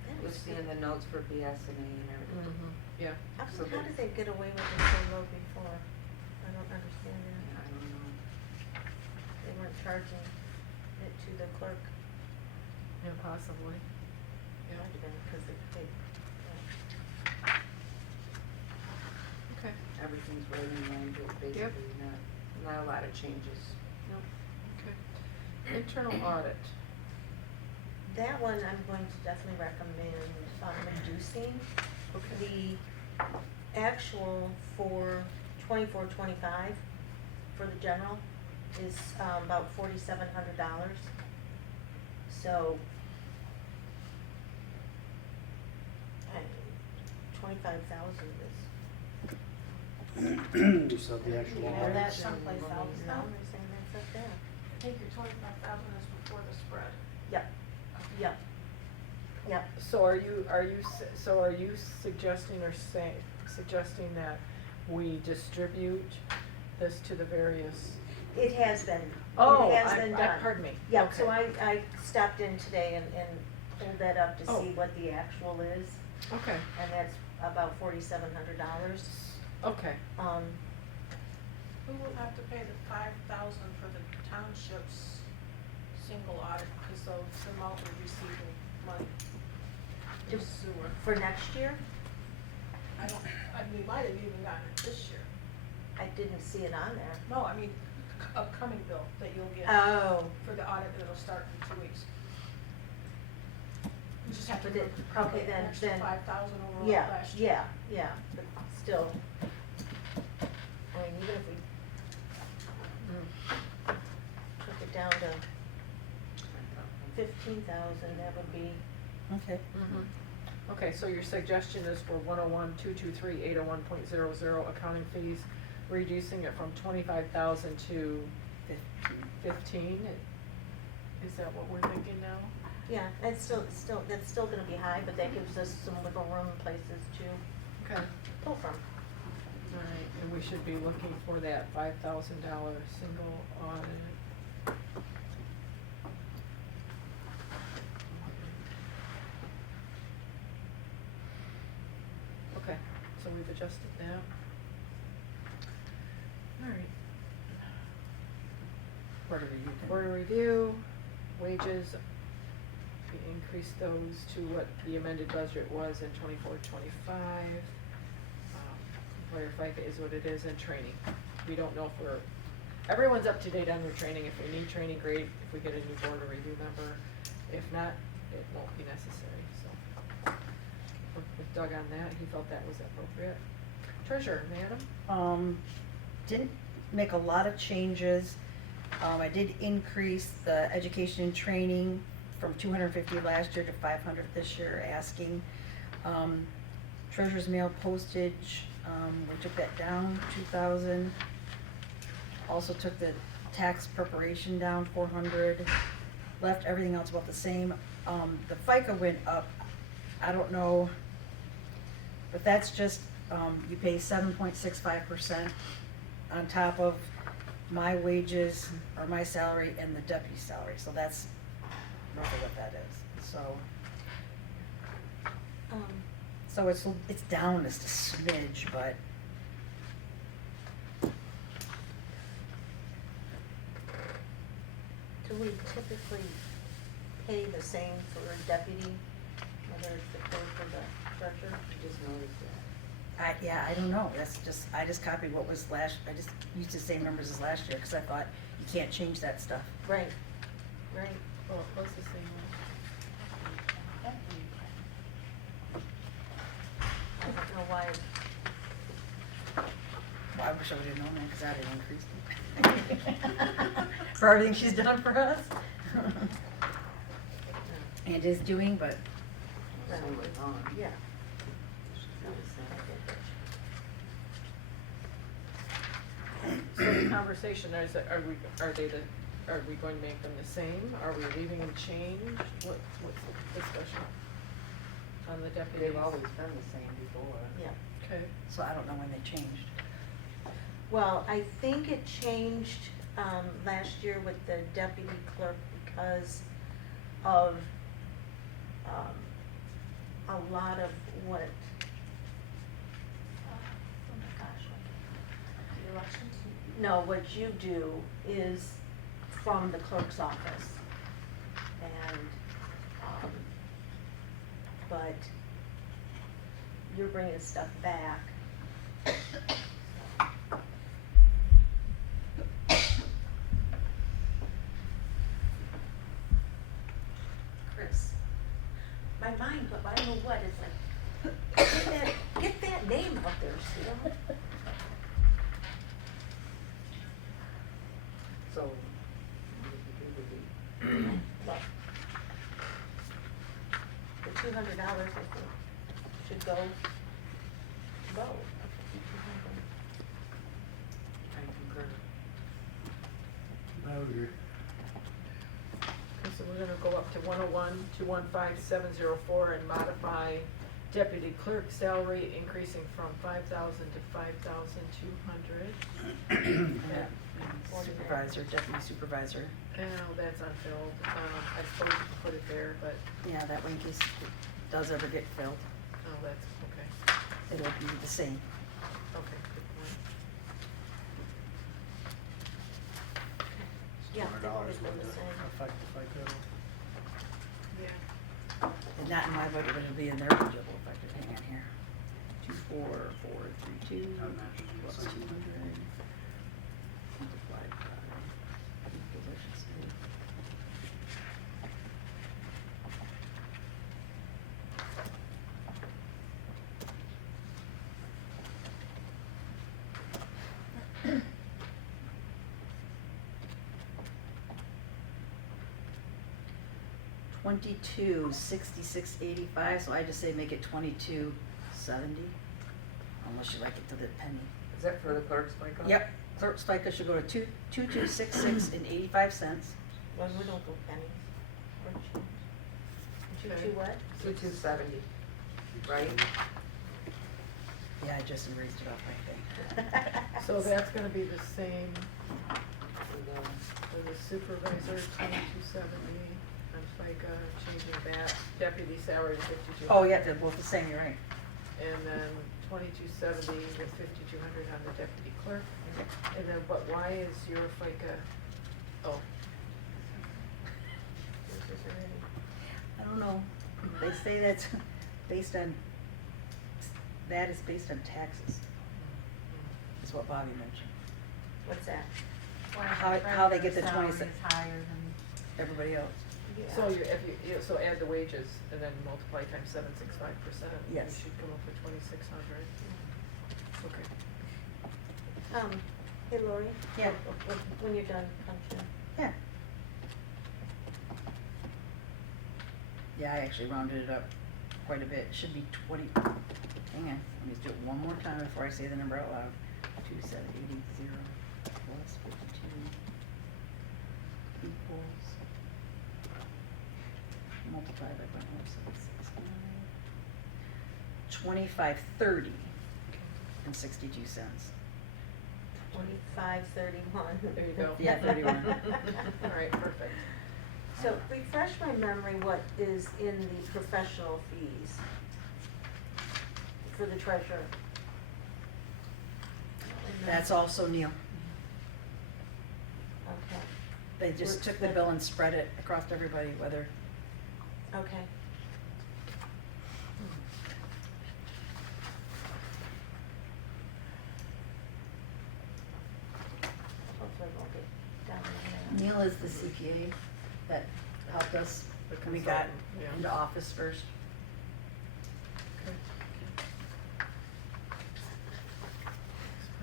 that you'll was see in the notes for BSNA and everything. Mm-hmm, yeah. How So how the- did they get away with it so low before? I don't understand Yeah, that. I don't know. They weren't charging it to the clerk. Yeah, possibly. Yeah. Might have been because they, Okay. Everything's right in line, but basically not a lot of changes. Nope. Okay. Internal audit. that one I'm going to definitely recommend, reducing. The actual for 24-25 for the general is, about $4,700. So, 25,000 is. You said the actual Yeah, audit. that's someplace else. No, I'm saying that's up there. I think your 25,000 is before the spread. Yep, yep, yep. So are you suggesting or suggesting that we distribute this to the various? It has been, Oh, it has been done. pardon me. Yeah, Okay. so I stopped in today and pulled that up to Oh. see what the actual is, Okay, and that's about $4,700. okay. Who will have to pay the 5,000 for the township's single audit, because of the amount we're receiving money in Just sewer? For next year, We might have even gotten it this year. I didn't see it on there. No, I mean, upcoming bill that you'll get Oh, for the audit that'll start in 2 weeks. You just have to But it- look probably okay, an extra then- 5,000 over yeah, last year. yeah, but still. I mean, even if we took it down to 15,000, that would be, Okay. Mhm. Okay, so your suggestion is for 101-223-801.00 accounting fees, reducing it from 25,000 to 15? Is that what we're thinking now? yeah, that's still gonna be high, but that gives us some wiggle room places to Okay. pull from. All right, and we should be looking for that $5,000 single audit. Okay, so we've adjusted that. All right. Board of review. Board of review, wages, we increased those to what the amended budget was in 24-25. Employer FICA is what it is, and training. We don't know if everyone's up to date on their training. If we need training, great. If we get a new board of review member, if not, it won't be necessary, so. Worked with Doug on that, he felt that was appropriate. Treasurer, madam? Didn't make a lot of changes. I did increase the education and training from 250 last year to 500 this year, asking. Treasurer's mail postage, we took that down 2,000. Also took the tax preparation down 400. Left everything else about the same. The FICA went up, I don't know, but that's just, you pay 7.65% on top of my wages or my salary and the deputy salary, so that's roughly what that is, so. So it's down just a smidge, but. Do we typically pay the same for a deputy, whether it's the clerk or the treasurer? Just noticed that. I don't know, I just copied what was I just used the same numbers as last year, cause I thought you can't change that stuff. Right, right. Well, it was the same one. I don't know why, Why was wish I would've known that, cause that had increased. For everything she's done for us. And is doing, but So we're on. Yeah. So the conversation is, are we going to make them the same? Are we leaving them changed? What's the discussion on the deputies? They've always been the same before. Yeah. Okay, so I don't know when they changed. Well, I think it changed, last year with the deputy clerk because of, a lot of what, oh my gosh, The elections? no, what you do is from the clerk's office. And, but you're bringing stuff back. Chris, my mind, but I don't know what, it's like, get that name out there, Steve. So, Well, the $200, I think, should go, I concur. I would agree. okay, so we're gonna go up to 101-215-704 and modify deputy clerk salary increasing from 5,000 to 5,200. Supervisor, deputy supervisor, Oh, that's unfilled. I suppose you could put it there, but, yeah, that way in case it does ever get filled, oh, that's, okay, it'll be the same. okay, good point. Yeah, $200 that would would be the same. affect if I could. Yeah. And not in my budget, but it'll be in their budget, will affect it, hang on here. 24432 That matches you. plus 200 multiplied by, equals, I should say. $2266.85, so I just say make it $22.70, unless you like it to the penny. Is that for the clerk's FICA? Yep, clerk's FICA should go to 2266.85. Well, we don't go pennies. Or change. Okay. What? 2270, right? Yeah, I just erased it off my thing. So that's gonna be the same For the, for the supervisor, 2270, on FICA, changing that, deputy salary to 5,200. Oh, yeah, they're both the same, you're right. And then 2270 with 5,200 on the deputy clerk. And then, but why is your FICA, oh. Yours is already- I don't know, they say that's based on, that is based on taxes, is what Bobby mentioned. What's that? How they get the 20 Salary is higher than. Everybody else. So you, if you, so add the wages and then multiply times 765%. Yes. You should come up with 2,600. Okay. Hey Lori? Yeah. When you're done, punch in. Yeah. Yeah, I actually rounded it up quite a bit, it should be 20, hang on, let me just do it one more time before I say the number out loud. 27880 plus 52 equals, multiplied by 0.1769, 2530 and 62 cents. 2531. There you go. Yeah, 31. All right, perfect. So refresh my memory, what is in the professional fees for the treasurer? That's also Neil. Okay, They just took the bill and spread it across everybody, whether, okay. Hopefully we'll get down there. Neil is the CPA that helped us The when we got consultant, yeah. into office first. Okay.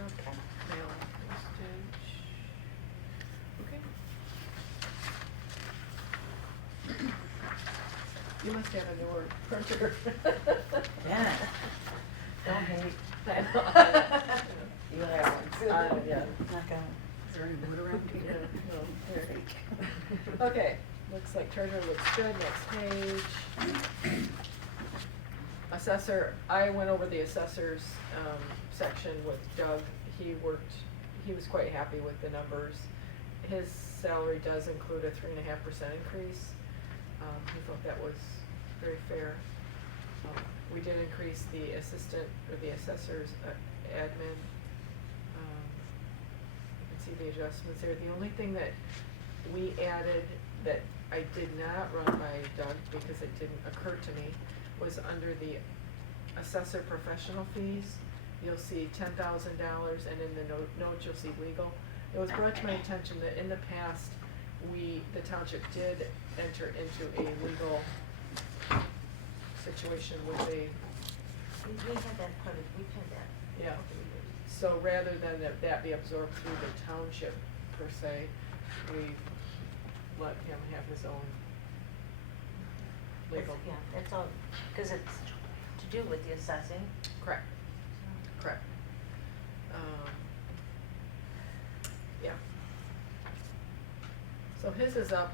Okay. Now You must have a newer printer. Yeah. Don't hate. I know. You have one. Yeah. Not gonna, is there any wood around Yeah, here? no, there. Okay, looks like treasurer looks good, next page. Assessor, I went over the assessor's, section with Doug. He was quite happy with the numbers. His salary does include a 3.5% increase. He thought that was very fair. We did increase the assistant, or the assessor's admin. You can see the adjustments there. The only thing that we added that I did not run by Doug because it didn't occur to me was under the assessor professional fees. You'll see $10,000, and in the note you'll see legal. It was brought to my attention that in the past, the township did enter into a legal situation with a, We had that part of, we've had that. yeah. So rather than that be absorbed through the township per se, we let him have his own legal. Yeah, that's all, because it's to do with the assessing. Correct, correct. Yeah. So his is up,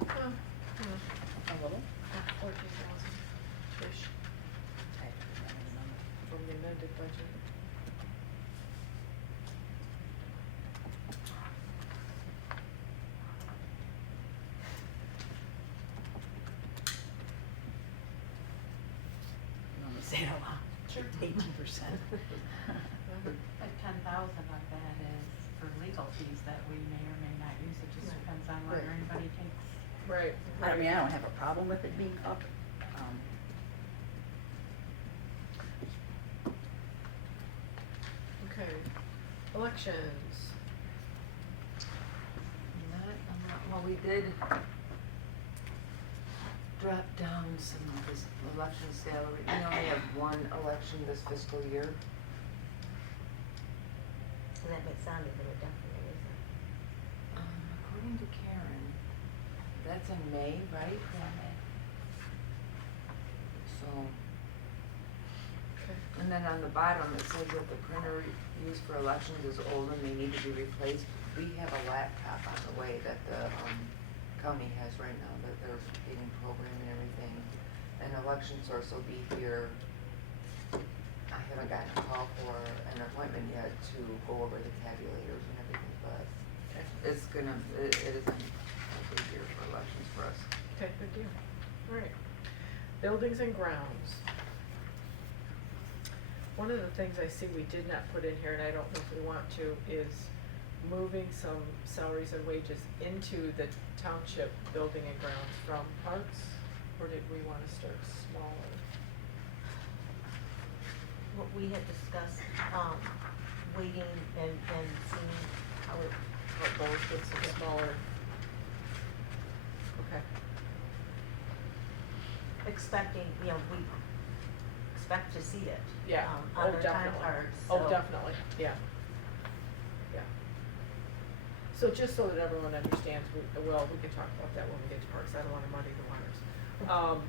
A little? 14,000-ish from the amended budget. You want me to say it out loud? Sure. 18%. But 10,000 of that is for legal fees that we may or may not use, it just depends on whether Right. anybody takes. Right. I mean, I don't have a problem with it being up. Okay, elections. Well, we did drop down some of this election salary. We only have one election this fiscal year. And that makes sound a little definitely, isn't it? According to Karen, that's in May, right? So, Okay. and then on the bottom, it says that the printer used for elections is old and may need to be replaced. We have a laptop on the way that the county has right now, that they're getting programmed and everything. An election source will be here. I haven't gotten a call for an appointment yet to go over the tabulators and everything, but Okay. it's gonna, it isn't a big year for elections for us. Okay, good deal. All right. Buildings and grounds. One of the things I see we did not put in here, and I don't know if we want to, is moving some salaries and wages into the township building and grounds from parks, or did we want to start smaller? What we had discussed, waiting and seeing how it Goes with some smaller. Okay. expecting, we expect to see it. Yeah. On Oh, their time definitely. cards, Oh, so- definitely, yeah. Yeah. So just so that everyone understands, we can talk about that when we get to parks, I don't wanna muddy the waters.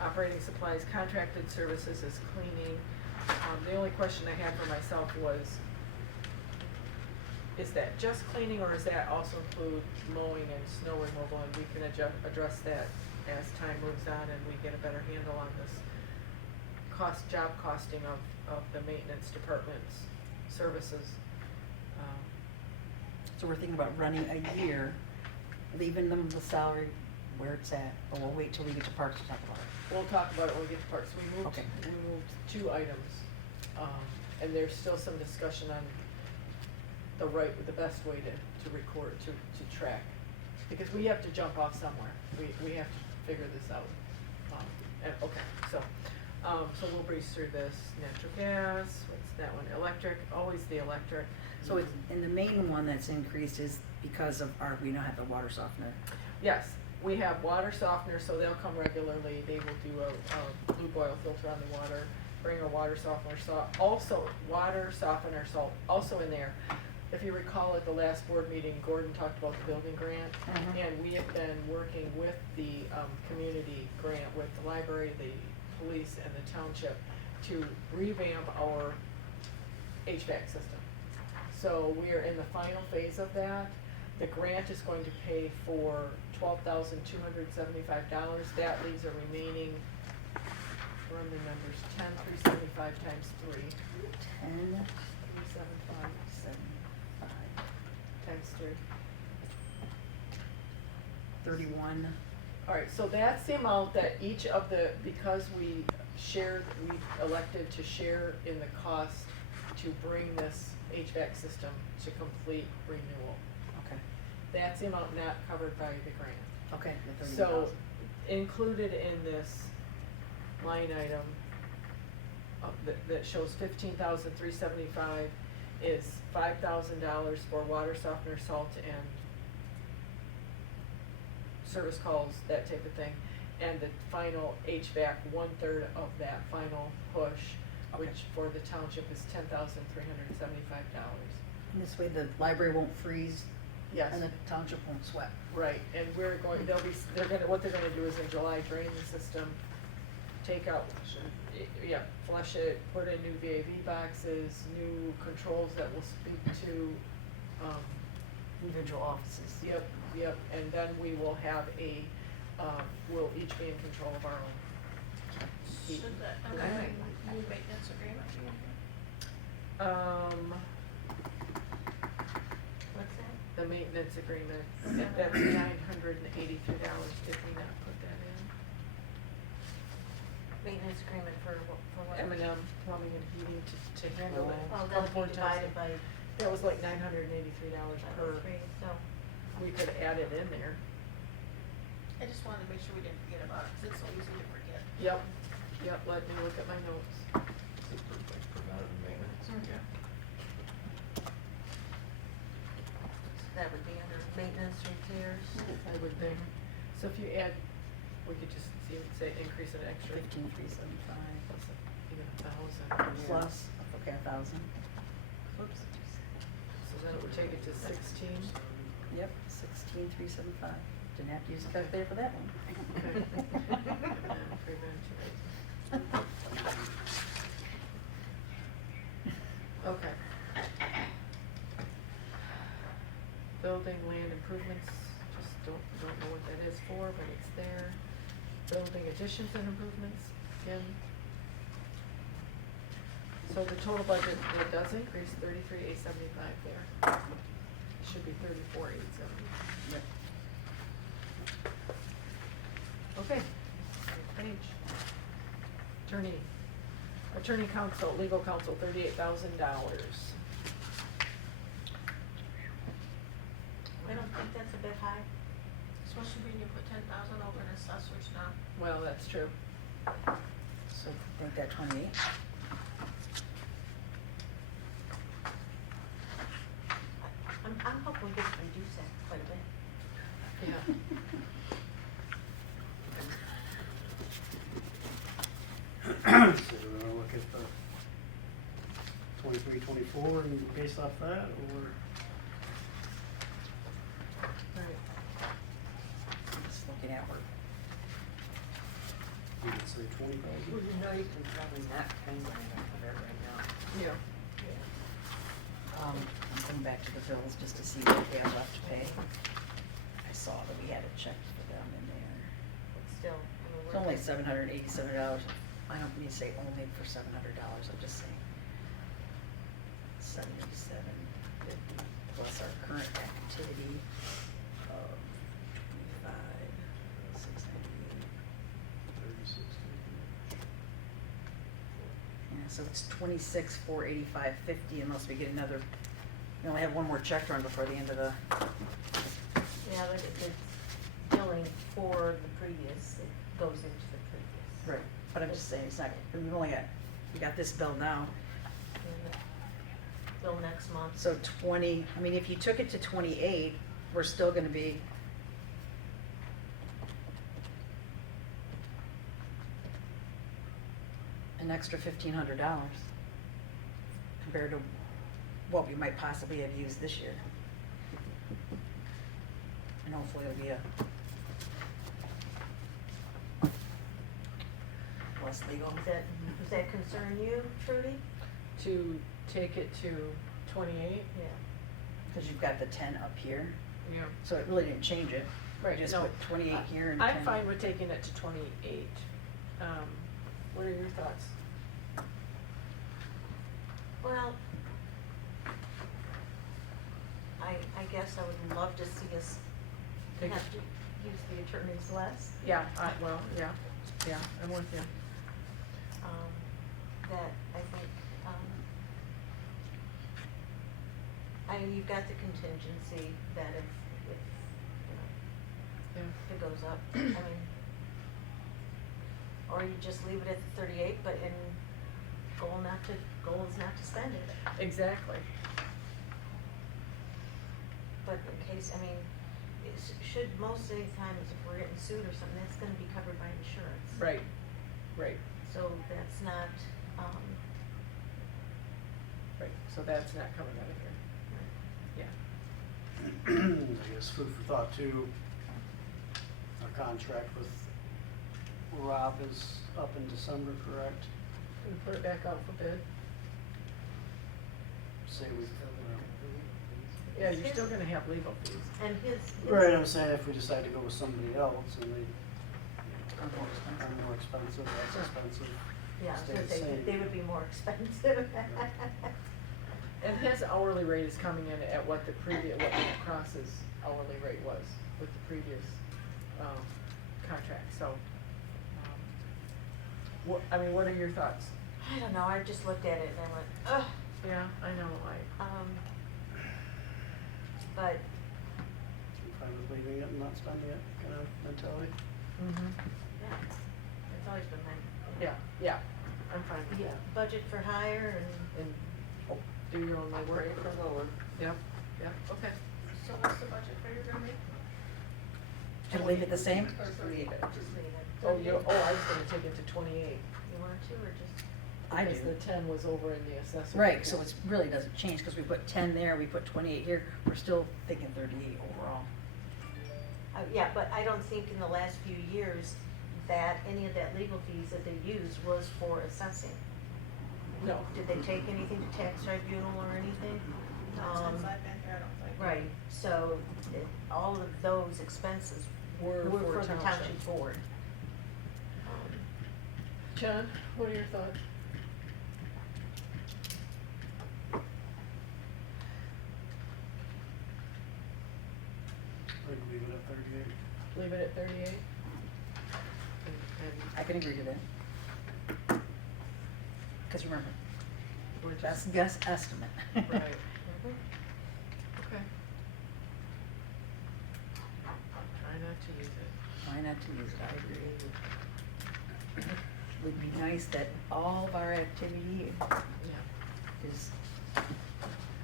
Operating supplies, contracted services is cleaning. The only question I had for myself was, is that just cleaning, or does that also include mowing and snow removal? And we can address that as time moves on and we get a better handle on this job costing of the maintenance department's services. So we're thinking about running a year, leaving them the salary where it's at, but we'll wait till we get to parks to talk about it. We'll talk about it when we get to parks. We moved Okay. 2 items. And there's still some discussion on the best way to record, to track. Because we have to jump off somewhere. We have to figure this out. So we'll breeze through this. Natural gas, what's that one? Electric, always the electric. So it's, and the main one that's increased is because of we now have the water softener. Yes, we have water softener, so they'll come regularly. They will do a blue boil filter on the water, bring a water softener salt, also water softener salt, also in there. if you recall at the last board meeting, Gordon talked about the building grant. Mhm. And we have been working with the, community grant, with the library, the police, and the township to revamp our HVAC system. So we are in the final phase of that. The grant is going to pay for $12,275. That leaves a remaining, run the numbers, 10,375 times 3. 10, 375 75, times 3. 31. All right, so that's the amount that each of the, because we elected to share in the cost to bring this HVAC system to complete renewal. Okay, That's the amount not covered by the grant. okay, the 30,000. So, included in this line item that shows $15,375 is $5,000 for water softener, salt, and service calls, that type of thing. And the final HVAC, 1/3 of that final push, which for the township is $10,375. And this way the library won't freeze Yes. and the township won't sweat. Right, and what they're gonna do is in July, drain the system, take out, flush it, put in new VAV boxes, new controls that will speak to, Individual offices. Yep, and then we will have we'll each be in control of our own. heat. Should the, new maintenance agreement be in here? What's that? The maintenance agreement, that's $983, did we not put that in? Maintenance agreement for what? M&M Plumbing and Heating to handle it. Oh, that'll Comfort be divided by testing. That was like $983 per, 3, so. we could add it in there. I just wanted to make sure we didn't forget about it, 'cause it's so easy to forget. Yep, let me look at my notes. Is it like preventative maintenance? Mhm. Yeah. So that would be under maintenance repairs. I would think. So if you add, we could just say increase an extra. 15,375 Even 1,000. plus, okay, 1,000. Oops. So then it would take it to 16. Yep, 16,375. Didn't have to use a calculator for that one. Okay. And prevention. Okay. Building land improvements, just don't know what that is for, but it's there. Building additions and improvements, again. So the total budget, it does increase 33,875 there. It should be 34,870. Yep. Okay, page. Attorney counsel, legal counsel, $38,000. I don't think that's a bit high. Especially when you put 10,000 over in assessors now. Well, that's true. So make that 28. I'm hoping we can reduce that quite a bit. Yeah. So we're gonna look at the 23, 24 and base off that, or? Right. Just looking at where, You would say 20,000? Well, you know you can probably not pay money off of it right now. Yeah. I'm going back to the bills just to see what they have left to pay. I saw that we had a check for them in there. But still, I mean, It's only $787. I don't mean to say only for $700, I'm just saying $77.50 plus our current activity of $25,698. 36. Yeah, so it's $26,485.50 unless we get another, we only have one more check run before the end of the, Yeah, but it's billing for the previous, it goes into the previous. right, but I'm just saying, it's not, we got this bill now. And the bill next month. So 20, I mean, if you took it to 28, we're still gonna be an extra $1,500 compared to what we might possibly have used this year. And hopefully it'll be a less legal. Does that concern you, Trudy? To take it to 28? Yeah. Cause you've got the 10 up here, Yeah. so it really didn't change it. Right, Just no, put 28 here and 10. I'm fine with taking it to 28. What are your thoughts? Well, I guess I would love to see us Take have it- to use the attorneys less. Yeah, well, yeah, I'm with you. That I think, you've got the contingency that if, Yeah. if it goes up, I mean, or you just leave it at the 38, but goal is not to spend it. Exactly. But in case, I mean, should most of the time, if we're getting sued or something, that's gonna be covered by insurance. Right. So that's not, Right, so that's not coming out of here. Yeah. I guess food for thought too. Our contract with Rob is up in December, correct? Can we put it back out for bid? Say we, Yeah, you're still gonna have legal fees. and his. right, I'm saying if we decide to go with somebody else and they Or more expensive. are more expensive, less expensive. Yeah, I was stay gonna the say, same. they would be more expensive. And his hourly rate is coming in at what what Matt Cross's hourly rate was with the previous, contract, so. What are your thoughts? I don't know, I just looked at it and I went, ugh. Yeah, I know, But, I'm fine with leaving it and not spending it, kind of mentality. yeah, it's always been my. yeah, I'm fine with Yeah, that. budget for hire And, do your own legwork. Pray for lower. Yep, okay. So what's the budget for your gonna be? Should we leave it the same? Or Leave it, just leave it. I was gonna take it to 28. You want to, or just? I Because do. the 10 was over in the assessor. Right, so it's really doesn't change, cause we put 10 there, we put 28 here, we're still thinking 38 overall. Yeah, but I don't think in the last few years that any of that legal fees that they used was for assessing. No. Did they take anything to tax tribunal or anything? Not since I've been here, I don't think. Right, so all of those expenses Were were for for the township. township board. John, what are your thoughts? I'd leave it at 38. Leave it at 38? I can agree to that. Cause remember, We're just, best guess estimate. right, Mhm. okay. Try not to use it. Try not to use it, I agree. Would be nice that all of our activity Yeah. is,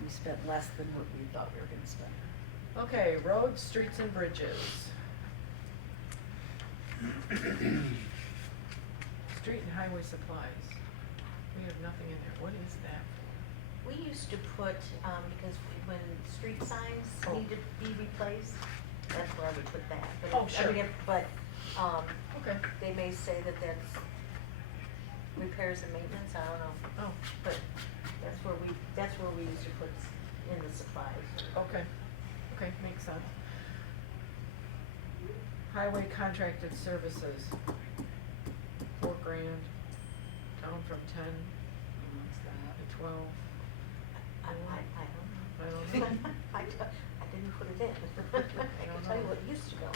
we spent less than what we thought we were gonna spend. Okay, roads, streets, and bridges. Street and highway supplies. We have nothing in there. What is that for? We used to put, because when street signs Oh. need to be replaced, that's where I would put that. But Oh, I sure. mean, but, Okay. they may say that that's repairs and maintenance, I don't know. Oh, But that's where we used to put in the supplies. okay. Okay, makes sense. Highway contracted services. $4,000, down from 10 to 12. I don't know. I don't know. I didn't put it in. I can tell you what it used to go.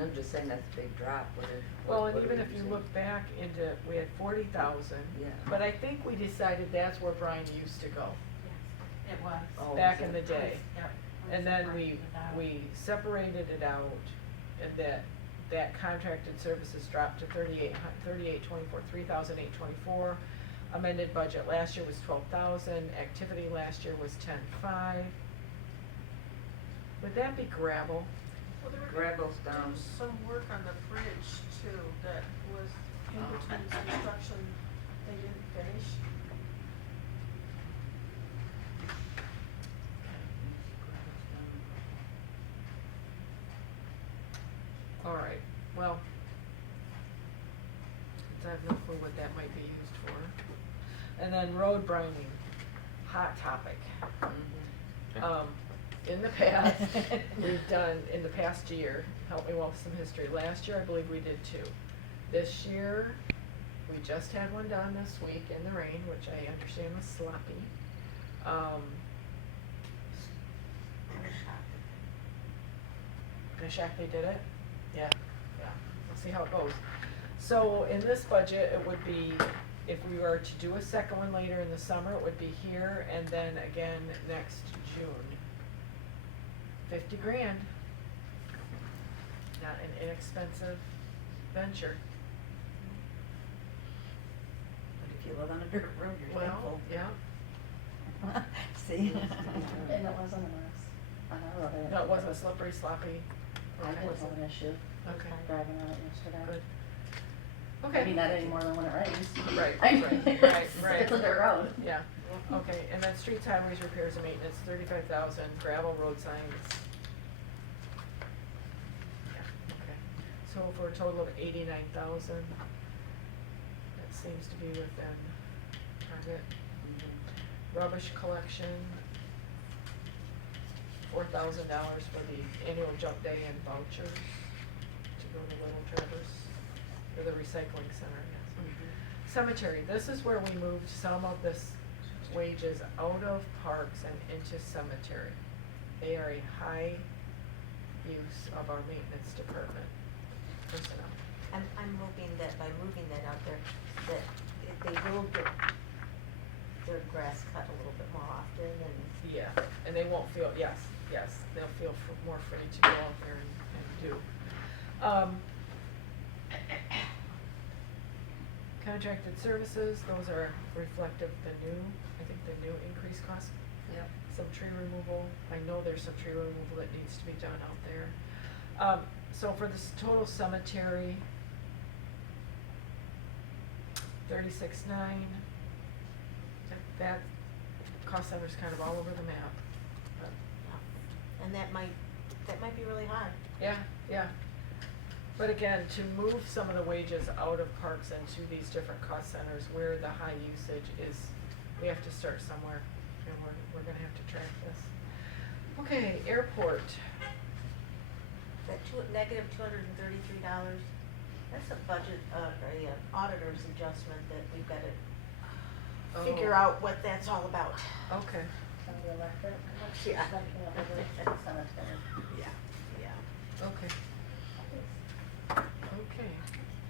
I'm just saying that's a big drop, what if? Well, and what are even we if you using? look back into, we had 40,000. Yeah. But I think we decided that's where Brian used to go, It was. Oh, back was in it? the day. Yep. And then separated it out. we separated it out, and that contracted services dropped to 3,824. Amended budget last year was 12,000, activity last year was 10,500. Would that be gravel? Well, they were Gravel's gonna down. do some work on the bridge too, that was in between construction, they didn't finish. All right, well, I have no clue what that might be used for. And then road brining, hot topic. In the past, we've done, in the past year, help me walk some history, last year I believe we did 2. This year, we just had one done this week in the rain, which I understand was sloppy. They did it? Yeah, we'll see how it goes. So in this budget, it would be, if we were to do a second one later in the summer, it would be here and then again next June. 50 grand. Not an inexpensive venture. But if you live on a dirt road, you're Well, thankful. yeah. See? And it wasn't a mess on our road. I didn't No, it think wasn't was- slippery, sloppy. I Okay. didn't have an issue. Okay. Driving on it yesterday. Good. Maybe Okay. not any more than when it rains. Right, I mean, right. It's a dirt road. Yeah, okay, and then streets, highways, repairs and maintenance, 35,000, gravel road signs. Yeah, okay, so for a total of 89,000, that seems to be within target. Rubbish collection, $4,000 for the annual jump day and vouchers to go to Little Traverse, or the recycling center, yes. Cemetery, this is where we moved some of this wages out of parks and into cemetery. They are a high use of our maintenance department personnel. I'm hoping that by moving that out there, that they will get their grass cut a little bit more often and. Yeah, and they won't feel, yes, they'll feel more free to go out there and do. Contracted services, those are reflective, I think the new increased cost. Yep. Some tree removal, I know there's some tree removal that needs to be done out there. So for this total cemetery, 36.9, that cost center's kind of all over the map. But And that might be really high. yeah. But again, to move some of the wages out of parks and to these different cost centers where the high usage is, we have to start somewhere, and we're gonna have to track this. Okay, airport. That negative $233, that's a budget, a auditor's adjustment that we've got to figure Oh. out what that's all about. Okay, From the electric. Yeah. Cemetery. Yeah. okay. Okay,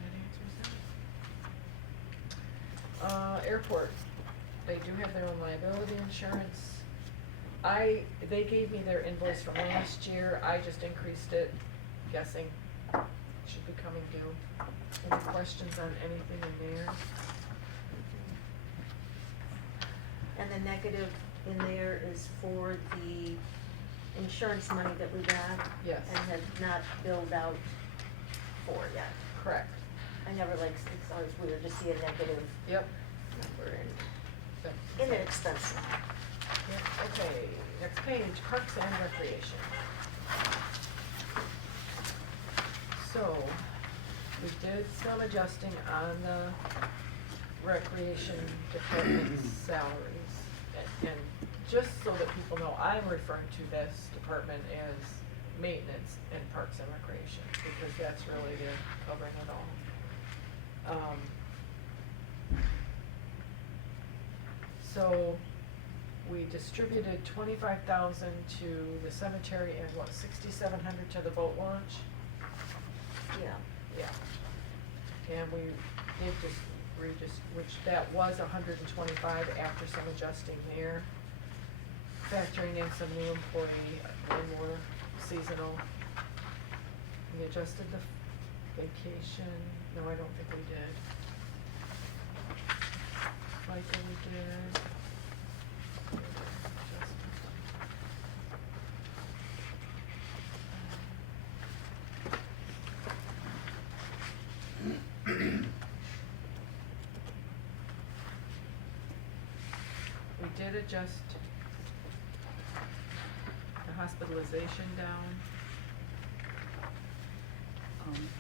that answers that. Airport, they do have their own liability insurance. They gave me their invoice from last year, I just increased it, guessing it should be coming due. Any questions on anything in there? And the negative in there is for the insurance money that we got. Yes. And have not billed out for yet. Correct. I never it's always weird to see a negative Yep. number and Yep. inexpensive. Yep, okay, next page, parks and recreation. So, we did some adjusting on the recreation department salaries. And just so that people know, I'm referring to this department as maintenance and parks and recreation, because that's really the covering it all. So, we distributed 25,000 to the cemetery and 6,700 to the boat launch? Yeah. Yeah. And we did which that was 125 after some adjusting there. Factoring in some new employee, and more seasonal. We adjusted the vacation, no, I don't think we did. FICA we did. We did adjust the hospitalization down.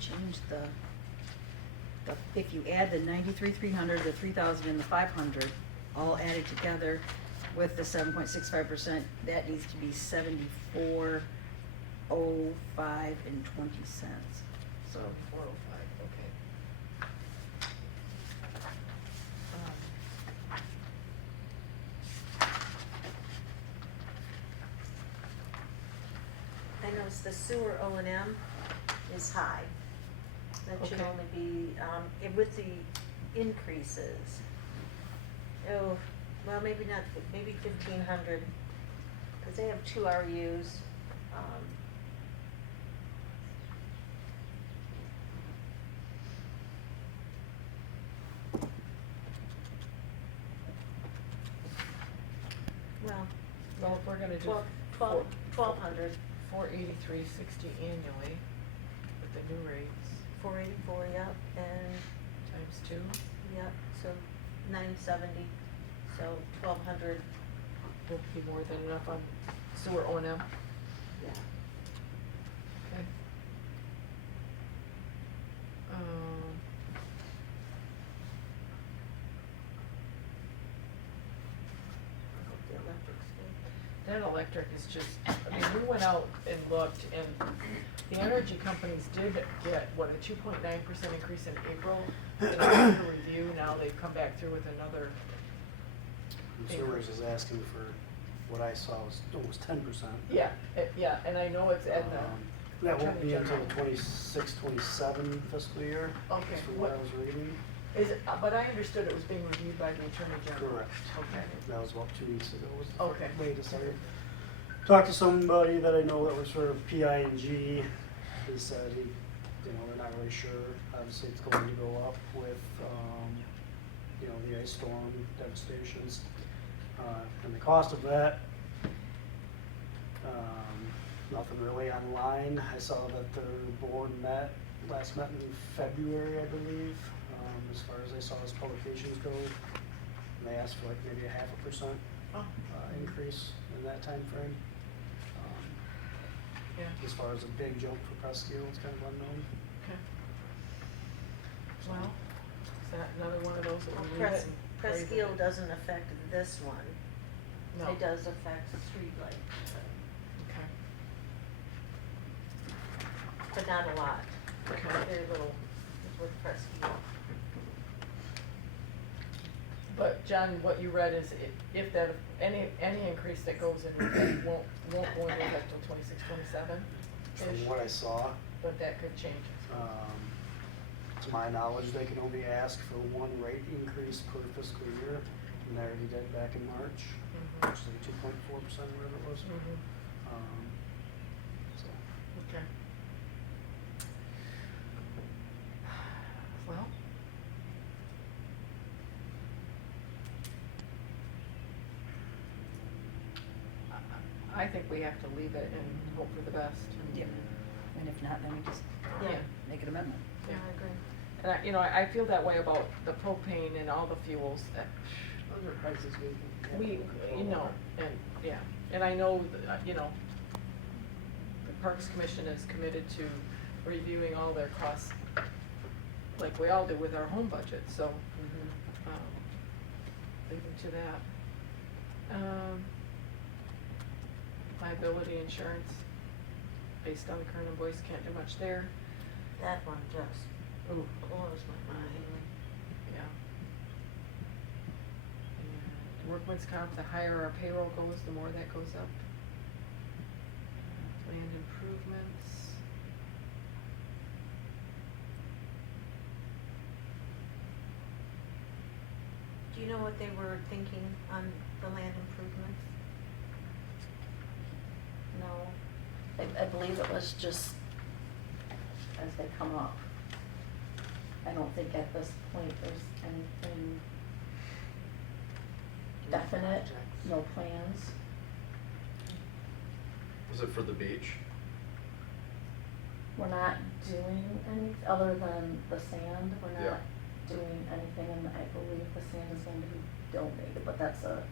change if you add the 93,300, the 3,000 and the 500, all added together with the 7.65%, that needs to be 74.05 and 20 cents. So 405, okay. I noticed the sewer O and M is high. That should Okay. only be, with the increases. Oh, well, maybe not, maybe 1,500, because they have 2 RUs. Well, Well, if we're gonna do 1,200, 483.60 annually with the new rates 484, yep, and, times 2, yep, so 970, so 1,200, will be more than enough on sewer O and M. yeah. Okay. I hope the electric's good. That electric is just, I mean, we went out and looked, and the energy companies did get, what, a 2.9% increase in April? And after review, now they've come back through with another, Consumers is asking for, what I saw was almost 10%. yeah, and I know it's at the, That won't Attorney be until the General. 26-27 fiscal year. Okay, That's from what- what I was reading. is it, but I understood it was being reviewed by the Attorney General. Correct. Okay. That was about 2 weeks ago, was the Okay. latest I heard. Talked to somebody that I know that was for PI&G. He said he, they're not really sure. Obviously, it's going to go up with, the ice storm devastations. And the cost of that, nothing really online. I saw that the board last met in February, I believe, as far as I saw as publications go. And they asked for like maybe a 0.5% Oh, increase in that time frame. yeah, As far as a big jump for Presque, it's kind of unknown. okay. Well, is that another one of those that we leave Pres- it and pray that Presqu'île it- doesn't affect this one. No. It does affect the streetlight, Okay, but not a lot. okay. Very little with Presqu'île. But John, what you read is if that, any increase that goes in effect won't go into effect till 26, 27-ish, From what I saw, but that could change. to my knowledge, they can only ask for one rate increase per fiscal year, and they already did back in March, Mhm. which is like 2.4%, whatever it was. Mhm. So, Okay. Well. I think we have to leave it and hope for the best. Yeah, and if not, then we just Yeah. make an amendment. Yeah, I agree. And I feel that way about the propane and all the fuels that those are prices we can. and I know, the Parks Commission is committed to reviewing all their costs, like we all do with our home budget, so, leaving to that. Liability insurance, based on the current invoice, can't do much there. That one just Ooh, blows my mind. yeah. And workman's comp, the higher our payroll goes, the more that goes up. Land improvements. Do you know what they were thinking on the land improvements? No. I believe it was just as they come up. I don't think at this point there's anything definite, no plans. Was it for the beach? We're not doing any, other than the sand, we're Yeah. not doing anything, and I believe the sand is going to be donated, but that's a,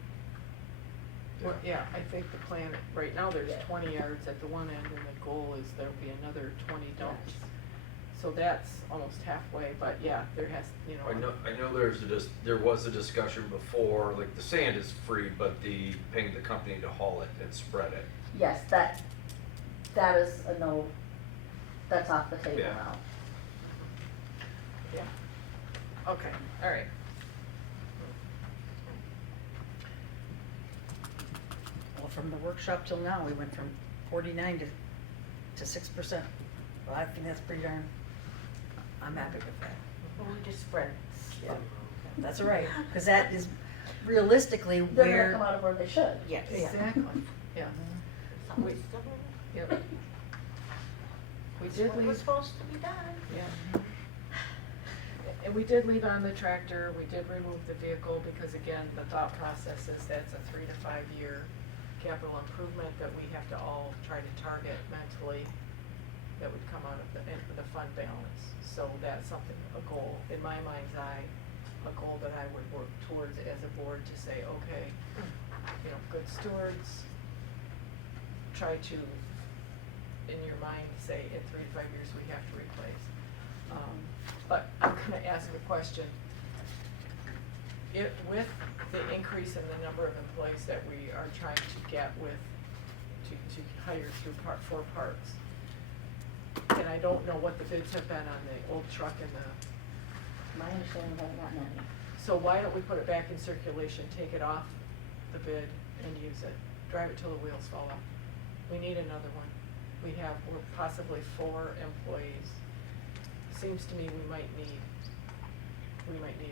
Well, yeah, I think the plan, right now, there's Yeah. 20 yards at the one end, and the goal is there'll be another 20 dumps. So that's almost halfway, but yeah, there has, you know. I know there was a discussion before, like the sand is free, but paying the company to haul it and spread it. Yes, that is a no, that's off the table Yeah. now. Yeah. Okay, all right. Well, from the workshop till now, we went from 49 to 6%. Well, I think that's pretty darn, I'm happy with that. Well, we just spread. Yeah, that's all right, because that is realistically They're where. gonna come out of where they should. Yeah, Exactly, yeah. We, yep. We did What was leave, supposed to be done. yeah. And we did leave on the tractor, we did remove the vehicle, because again, the thought process is that's a 3 to 5 year capital improvement that we have to all try to target mentally, that would come out of the fund balance. So that's something, a goal, in my mind's eye, a goal that I would work towards as a board to say, okay, you know, good stewards, try to, in your mind, say in 3 to 5 years, we have to replace. But I'm gonna ask a question. With the increase in the number of employees that we are trying to get to hire through for parks, and I don't know what the bids have been on the old truck and My understanding is I haven't gotten any. so why don't we put it back in circulation, take it off the bid and use it, drive it till the wheels fall off. We need another one. We're possibly 4 employees. Seems to me we might need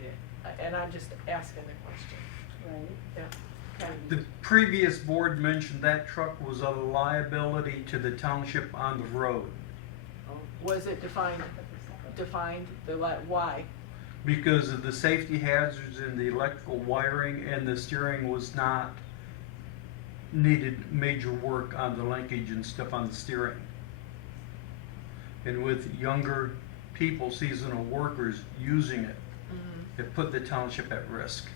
it. And I'm just asking the question. Right. Yeah. Okay. The previous board mentioned that truck was a liability to the township on the road Was it defined, why? because of the safety hazards and the electrical wiring, and the steering was not, needed major work on the linkage and stuff on the steering. And with younger people, seasonal workers using it, it put the township at risk.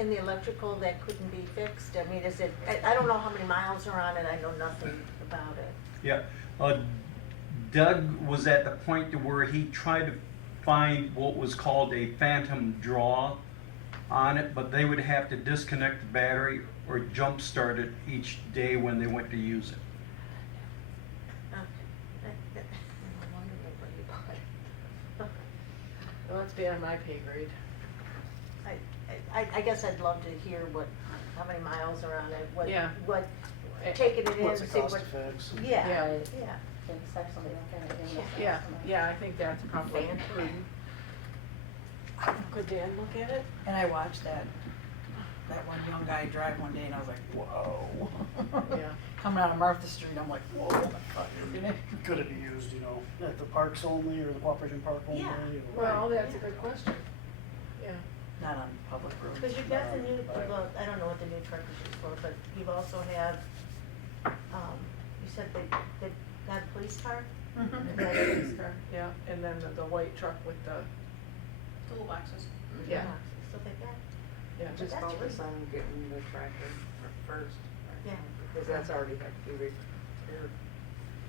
And the electrical that couldn't be fixed, I mean, is it, I don't know how many miles are on it, I know nothing about it. Yeah, Doug was at the point to where he tried to find what was called a phantom draw on it, but they would have to disconnect the battery or jump start it each day when they went to use it. Well, that's beyond my pay grade. I guess I'd love to hear how many miles are on it, Yeah. what, taking it in, What's see it cost what. to fix? Yeah, Yeah. yeah. Just have somebody look at it and look at it. Yeah, I think that's probably Phantom. prudent. Could Dan look at it? And I watched that one young guy drive one day and I was like, whoa. Yeah. Coming out of Martha Street, I'm like, whoa, I thought you were gonna. Could it be used, you know, at the parks only or the cooperation park only? Yeah. or- Well, that's a good question. Yeah. Not on public roads. Because you've got the new, I don't know what the new truck is used for, but you've also have, you said they got a police car? Mhm. That is car, yeah, and then the white truck with the, Toolboxes. yeah, Stuff like that? yeah. Just That's focus really- on getting the tractor first. right Yeah. now, Because that's already had to be repaired,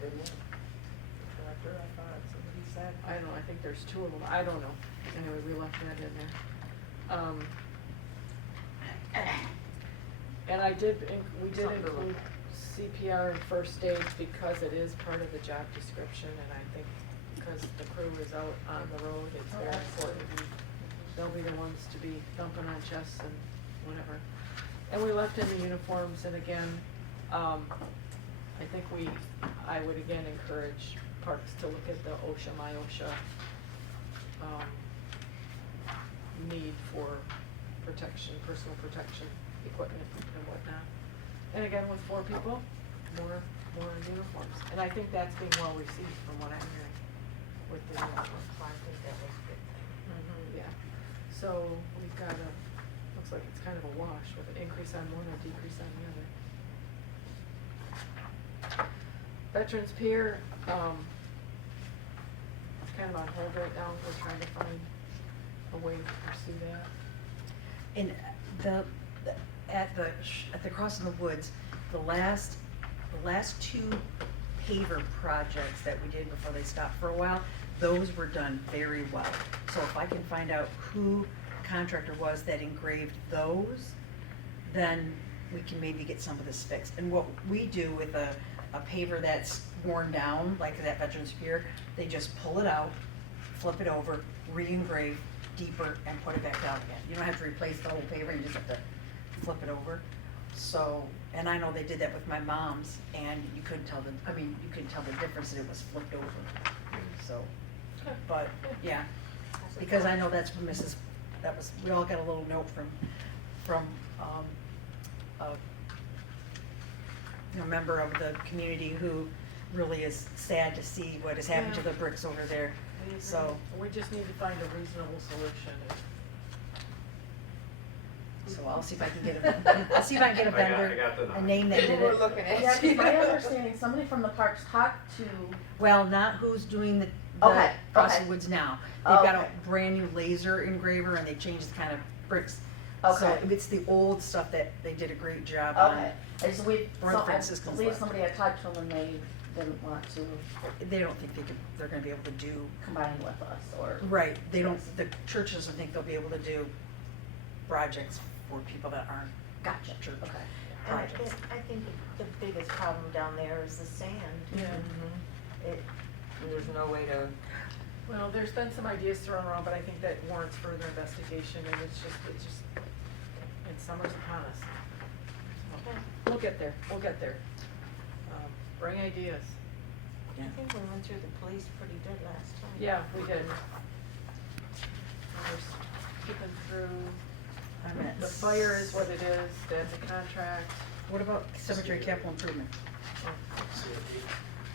didn't it? The tractor, I thought somebody said. I don't know, I think there's 2 of them, I don't know, anyway, we left that in there. And we did Something to look include CPR and first aid because it is part of the job description, and I think because the crew is out on the road, it's very important. They'll be the ones to be thumping on chests and whatever. And we left in the uniforms, and again, I think I would again encourage parks to look at the OSHA, MyOSHA, need for protection, personal protection equipment and whatnot. And again, with 4 people, more uniforms. And I think that's being well received from what I'm hearing with the uniforms. So I think that was a good thing. Yeah. So we've got looks like it's kind of a wash with an increase on one and a decrease on the other. Veterans Pier, it's kind of on hold right now. We're trying to find a way to pursue that. And at the Crossing the Woods, the last 2 paver projects that we did before they stopped for a while, those were done very well. So if I can find out who contractor was that engraved those, then we can maybe get some of this fixed. And what we do with a paver that's worn down, like that Veterans Pier, they just pull it out, flip it over, re-engrave deeper, and put it back down again. You don't have to replace the whole paver, you just have to flip it over. So, and I know they did that with my mom's, and you couldn't tell you couldn't tell the difference that it was flipped over. So, but, yeah, because I know that's from we all got a little note from a member of the community who really is sad to see what has happened to the bricks over there. So, We just need to find a reasonable solution. so I'll see if I can get a I vendor, got the a name that did it. looking at Yeah, 'cause my understanding, somebody from the parks talked to, Well, not who's doing the Okay, Crossing okay. Woods now. They've got a Okay. brand new laser engraver and they changed the kind of bricks. Okay. So it's the old stuff that they did a great job on. okay, and so we, Or so the I print systems believe left. somebody had talked to them and they didn't want to They don't think they're gonna be able to do, combine with us, or. right, the church doesn't think they'll be able to do projects for people that aren't Gotcha, church okay. And projects. I think the biggest problem down there is the sand. Yeah. It, There's no way to, Well, there's been some ideas thrown around, but I think that warrants further investigation, and and summer's upon us. So, Okay. We'll get there. Bring ideas. I think we went through the police pretty good last time. Yeah, we did. We're skipping through, the fire is what it is, that's a contract. What about cemetery capital improvement? CIP.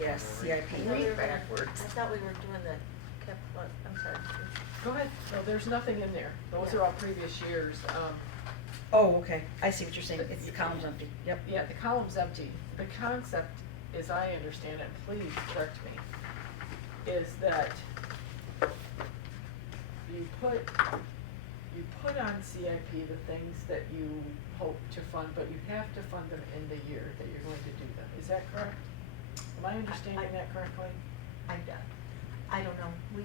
Yes, CIP. Read backwards. I thought we were doing the I'm sorry. Go ahead, no, there's nothing in there, those are all previous years. Oh, okay, I see what you're saying, it's the column's empty, yep. Yeah, the column's empty. The concept, as I understand it, please correct me, is that you put on CIP the things that you hope to fund, but you have to fund them in the year that you're going to do them. Is that correct? Am I understanding that correctly? I don't know, we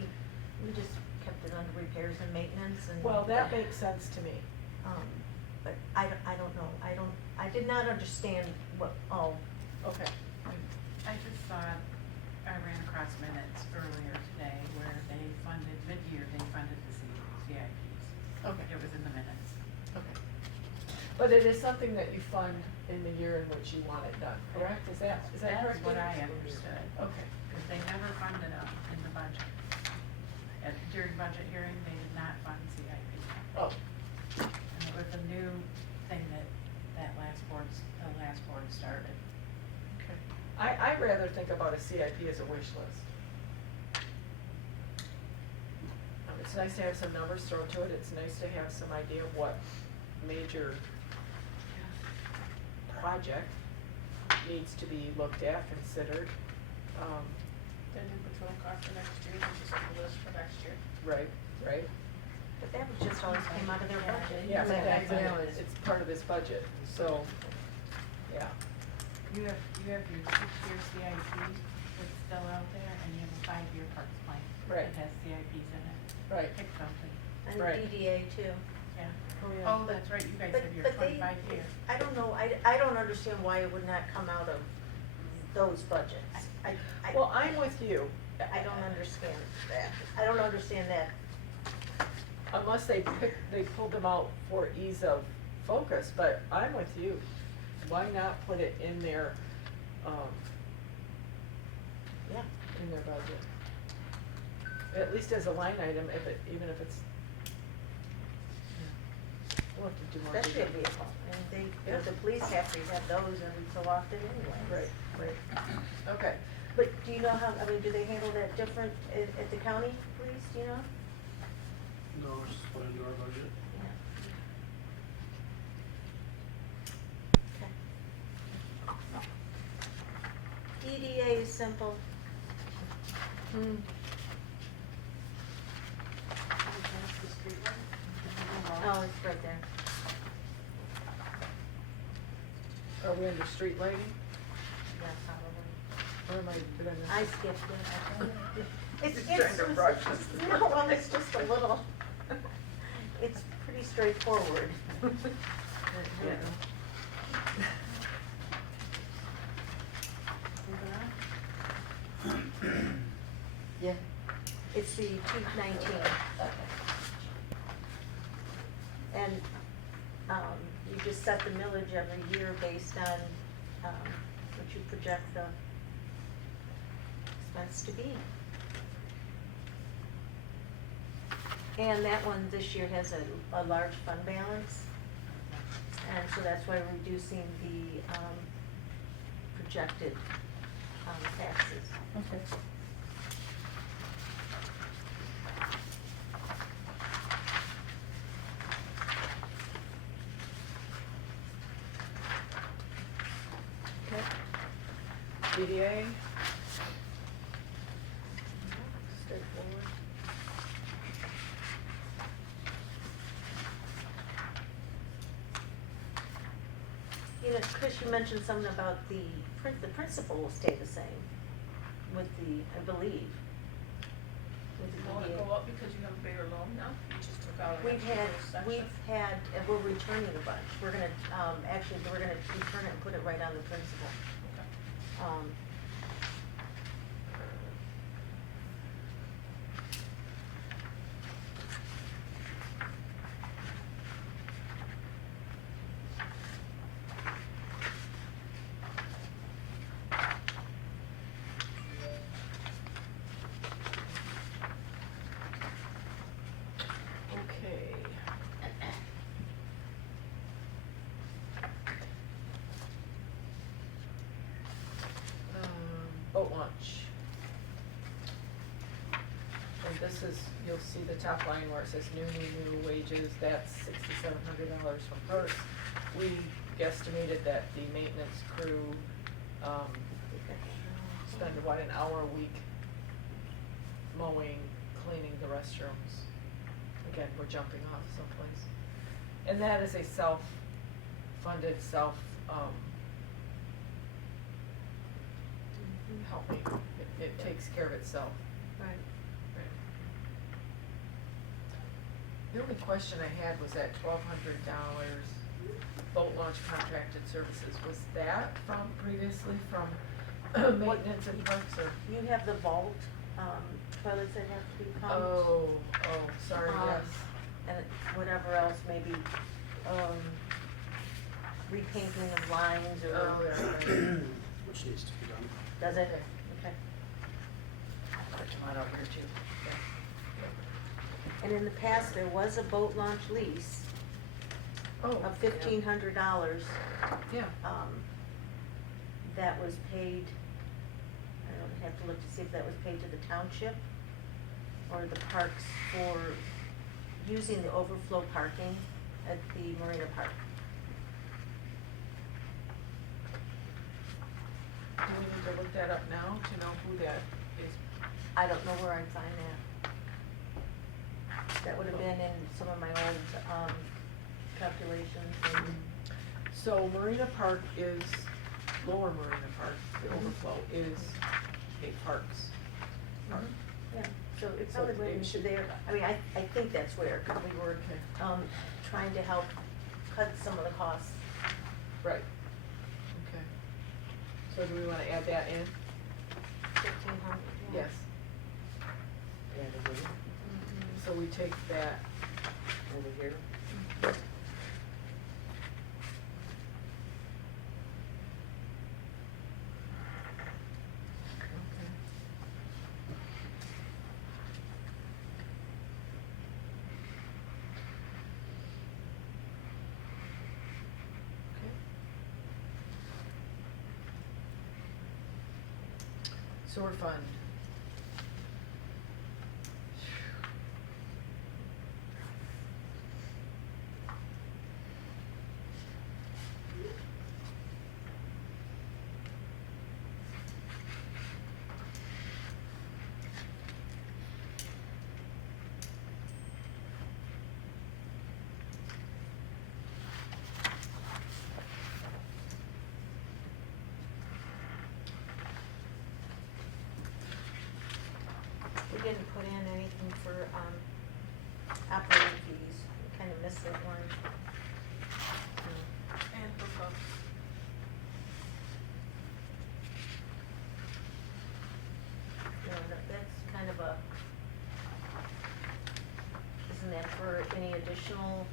just kept it under repairs and maintenance and. Well, that makes sense to me. But I don't know, I did not understand what, Okay. I just saw, I ran across minutes earlier today where they funded, mid-year, they funded the CIPs. Okay. It was in the minutes. Okay. But it is something that you fund in the year in which you want it done, correct? Is that correct? That's what I understood. Okay. Because they never funded them in the budget. During budget hearing, they did not fund CIP. Oh, And it was a new thing that the last board started. okay. I rather think about a CIP as a wish list. It's nice to have some numbers thrown to it, it's nice to have some idea of what major project needs to be looked at, considered. The new patrol car for next year, which is on the list for next year. Right, right. but that was just always came out of their budget. Yeah, but Yeah, that's, yeah. it's part of this budget, so, yeah. You have your 6-year CIP that's still out there, and you have a 5-year parks plan. Right. That has CIPs in it. Right. Pick something. And Right. DDA too. Yeah. Oh, yeah. Oh, that's right, you guys have your But they, 25-year. I don't know, I don't understand why it would not come out of those budgets. Well, I'm with you. I don't understand that. I don't understand that. Unless they pulled them out for ease of focus, but I'm with you. Why not put it in their, Yeah. in their budget? At least as a line item, even if it's, we'll have to do more. Especially a digging. vehicle. And Yeah. the police have to have those every so often anyway. Right. Okay. But do you know how, do they handle that different at the county police, do you know? No, it's just put into our budget. Okay. DDA is simple. That's the street one. Oh, it's right there. Are we under street lighting? Yeah, probably. Where am I doing this? I skipped it. It's, Just trying to rush us. No, well, it's just a little, it's pretty straightforward. Yeah. Yeah. It's the 219. And, you just set the millage every year based on, what you project the expense to be. And that one this year has a large fund balance. And so that's why we're reducing the, projected, taxes. Okay. DDA. Straightforward. You know, Chris, you mentioned something about the principal will stay the same with the, I believe. With the Will it DDA. go up because you have a bigger loan now? You just took out an We've had, extra section? and we're returning a bunch. We're gonna, actually, we're gonna return it and put it right on the principal. Okay. Okay. Boat launch. And this is, you'll see the top line where it says new wages, that's $6,700 from first. We guesstimated that the maintenance crew, spend what, an hour a week mowing, cleaning the restrooms. Again, we're jumping off someplace. And that is a self-funded, help me, it takes care of itself. Right. The only question I had was that $1,200 boat launch contracted services, was that from previously from maintenance and parks or? You have the vault, toilets that have to be pumped. Oh, sorry, yes. And whatever else, maybe, repainting of lines or. Oh, yeah, right. Which needs to be done. Does it? Okay. Okay. I'll put them on over here too. And in the past, there was a boat launch lease Oh. of $1,500. Yeah. That was paid, I don't have to look to see if that was paid to the township or the parks for using the overflow parking at the Marina Park. Do we need to look that up now to know who that is? I don't know where I'd find that. That would have been in some of my old, calculations and. So Marina Park is, Lower Marina Park, the overflow is a parks park. Yeah, so it So probably it went into should- there, I mean, I think that's where, because we were, trying to help cut some of the costs. Right. Okay. So do we wanna add that in? 1,500. Yes. So we take that Over here. Okay. Sewer fund. didn't put in anything for, operating fees, we kinda missed that one. And hookups. No, that's kind of a, isn't that for any additional,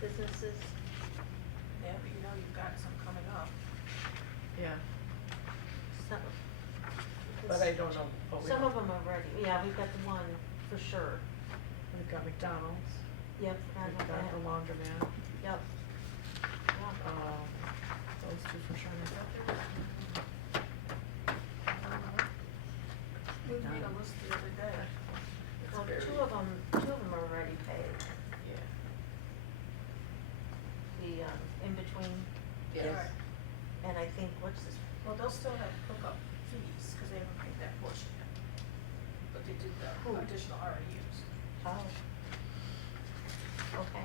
businesses? Yeah, but you know you've got some coming up. Yeah, Some. but I don't know, but we Some don't- of them are ready, yeah, we've got the one for sure. We've got McDonald's, Yep, I we've know got that. the laundromat, Yep. Yeah. those two for sure. We made a list the other day. It's Well, very- two of them are already paid. Yeah. The, in between, Yes. and I think, what's this, Well, they'll still have hookup fees, cause they haven't paid that portion yet. But they did the Who? additional REUs. oh. Okay.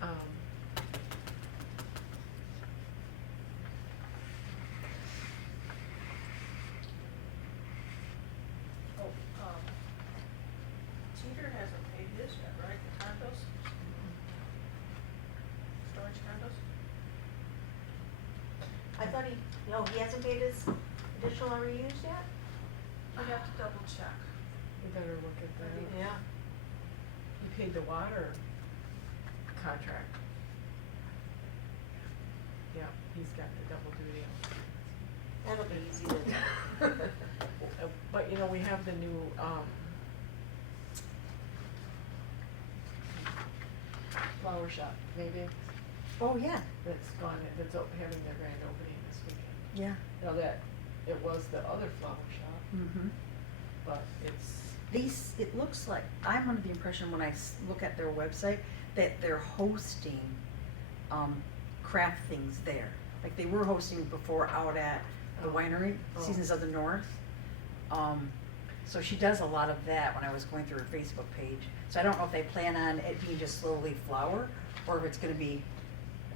Um, Oh, Teeter hasn't paid his yet, right, the condos? Storage condos? I thought he hasn't paid his additional REUs yet? I'd have to double check. we better look at that. Yeah. He paid the water contract. Yeah, he's got the double duty on. That'll be easy to, But, you know, we have the new, flower shop, maybe, Oh, yeah, that's gone, that's having their grand opening this weekend. yeah. Now that, it was the other flower shop, Mm-hmm. but it's, These, it looks like, I'm under the impression when I look at their website, that they're hosting, craft things there. Like they were hosting before out at the Oh. winery, Oh. Seasons of the North. So she does a lot of that when I was going through her Facebook page. So I don't know if they plan on it being just slowly flower, or if it's gonna be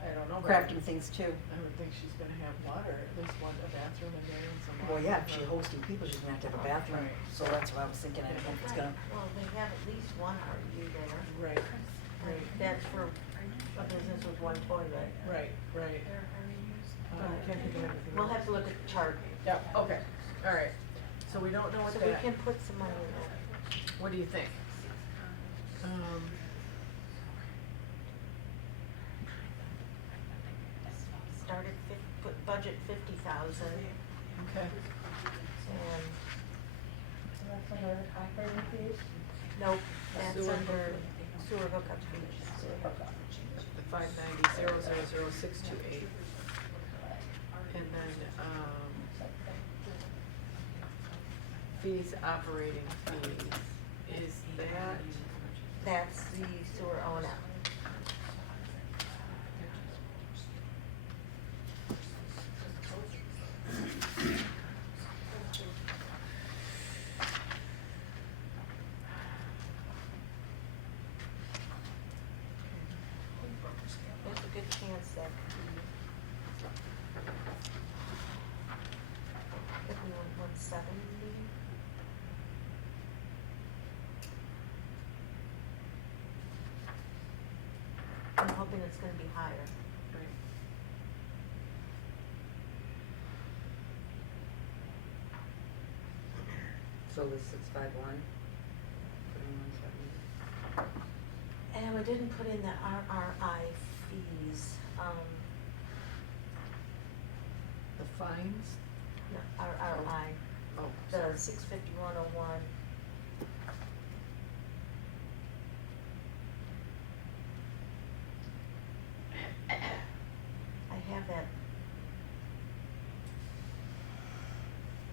I don't know. but crafting things too. I would think she's gonna have water, at least one, a bathroom in there and some. Well, water. yeah, if she's hosting people, she's gonna have to have a bathroom, Right. so that's what I was thinking, I don't know if it's gonna, well, they have at least one REU there. Right, right, That's for a business with one toilet. right, right. I can't think of anything. We'll else. have to look at the chart. Yeah, okay, all right. So we don't know what So that. we can put some money in there. What do you think? Start at put budget 50,000 Okay. and, That's under operating fees? nope, that's Sewer under sewer hookup fees. 590,000,628. And then, fees, operating fees, is that, That's the sewer O&M. There's a good chance that if we went 170. I'm hoping it's gonna be higher. right, So the 651, put in 170. And we didn't put in the RRI fees, the fines? no, RRI, Oh, the sorry. 65101. I have that.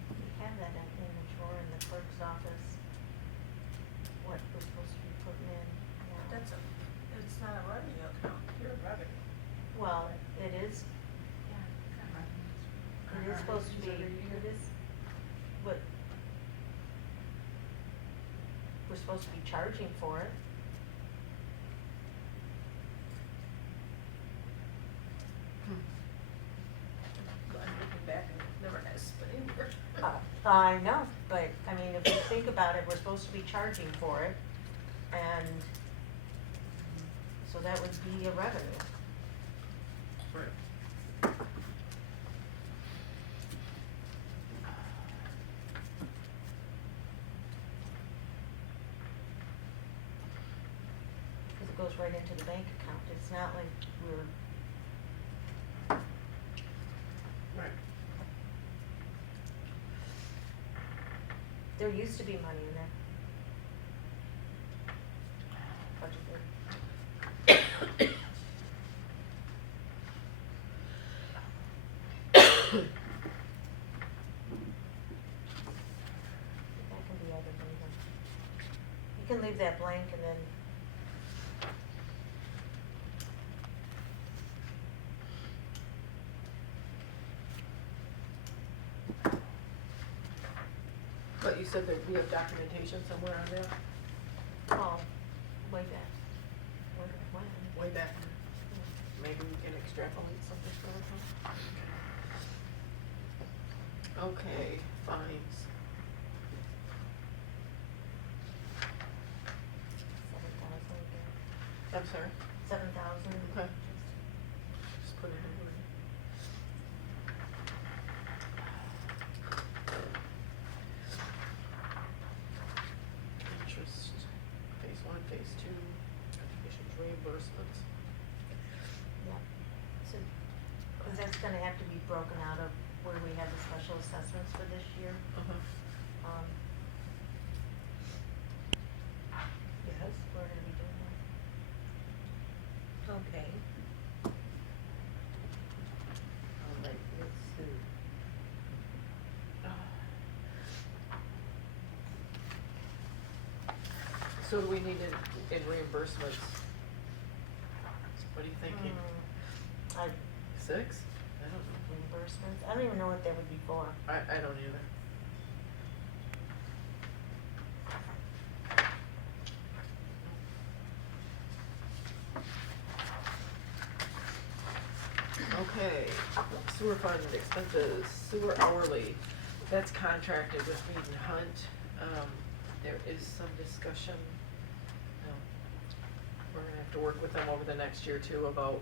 We have that in the drawer in the clerk's office. What we're supposed to be putting in now. That's it's not a revenue account, pure revenue. Well, it is, it is supposed to be, it is, what, we're supposed to be charging for it. I'm looking back and it never has been in here. I know, but, I mean, if you think about it, we're supposed to be charging for it, and so that would be a revenue. Right. Because it goes right into the bank account, it's not like we're, Right. there used to be money in there. Budgeted. That can be added later. You can leave that blank and then. But you said that we have documentation somewhere on that? Oh, way back. When? Way back. Maybe we can extrapolate something further. Okay, fines. 7,000 again. I'm sorry? 7,000. Okay. Just put it in. Interest, phase one, phase two, applications, reimbursements. Yeah. So, cause that's gonna have to be broken out of where we had the special assessments for this year. Um, Yes. we're gonna be doing that. Okay. All right, let's see. So do we need it in reimbursements? What are you thinking? I, 6? I don't know. reimbursements, I don't even know what that would be for. I don't either. Okay, sewer fund expenses, sewer hourly, that's contracted with Mead and Hunt. There is some discussion. We're gonna have to work with them over the next year too about,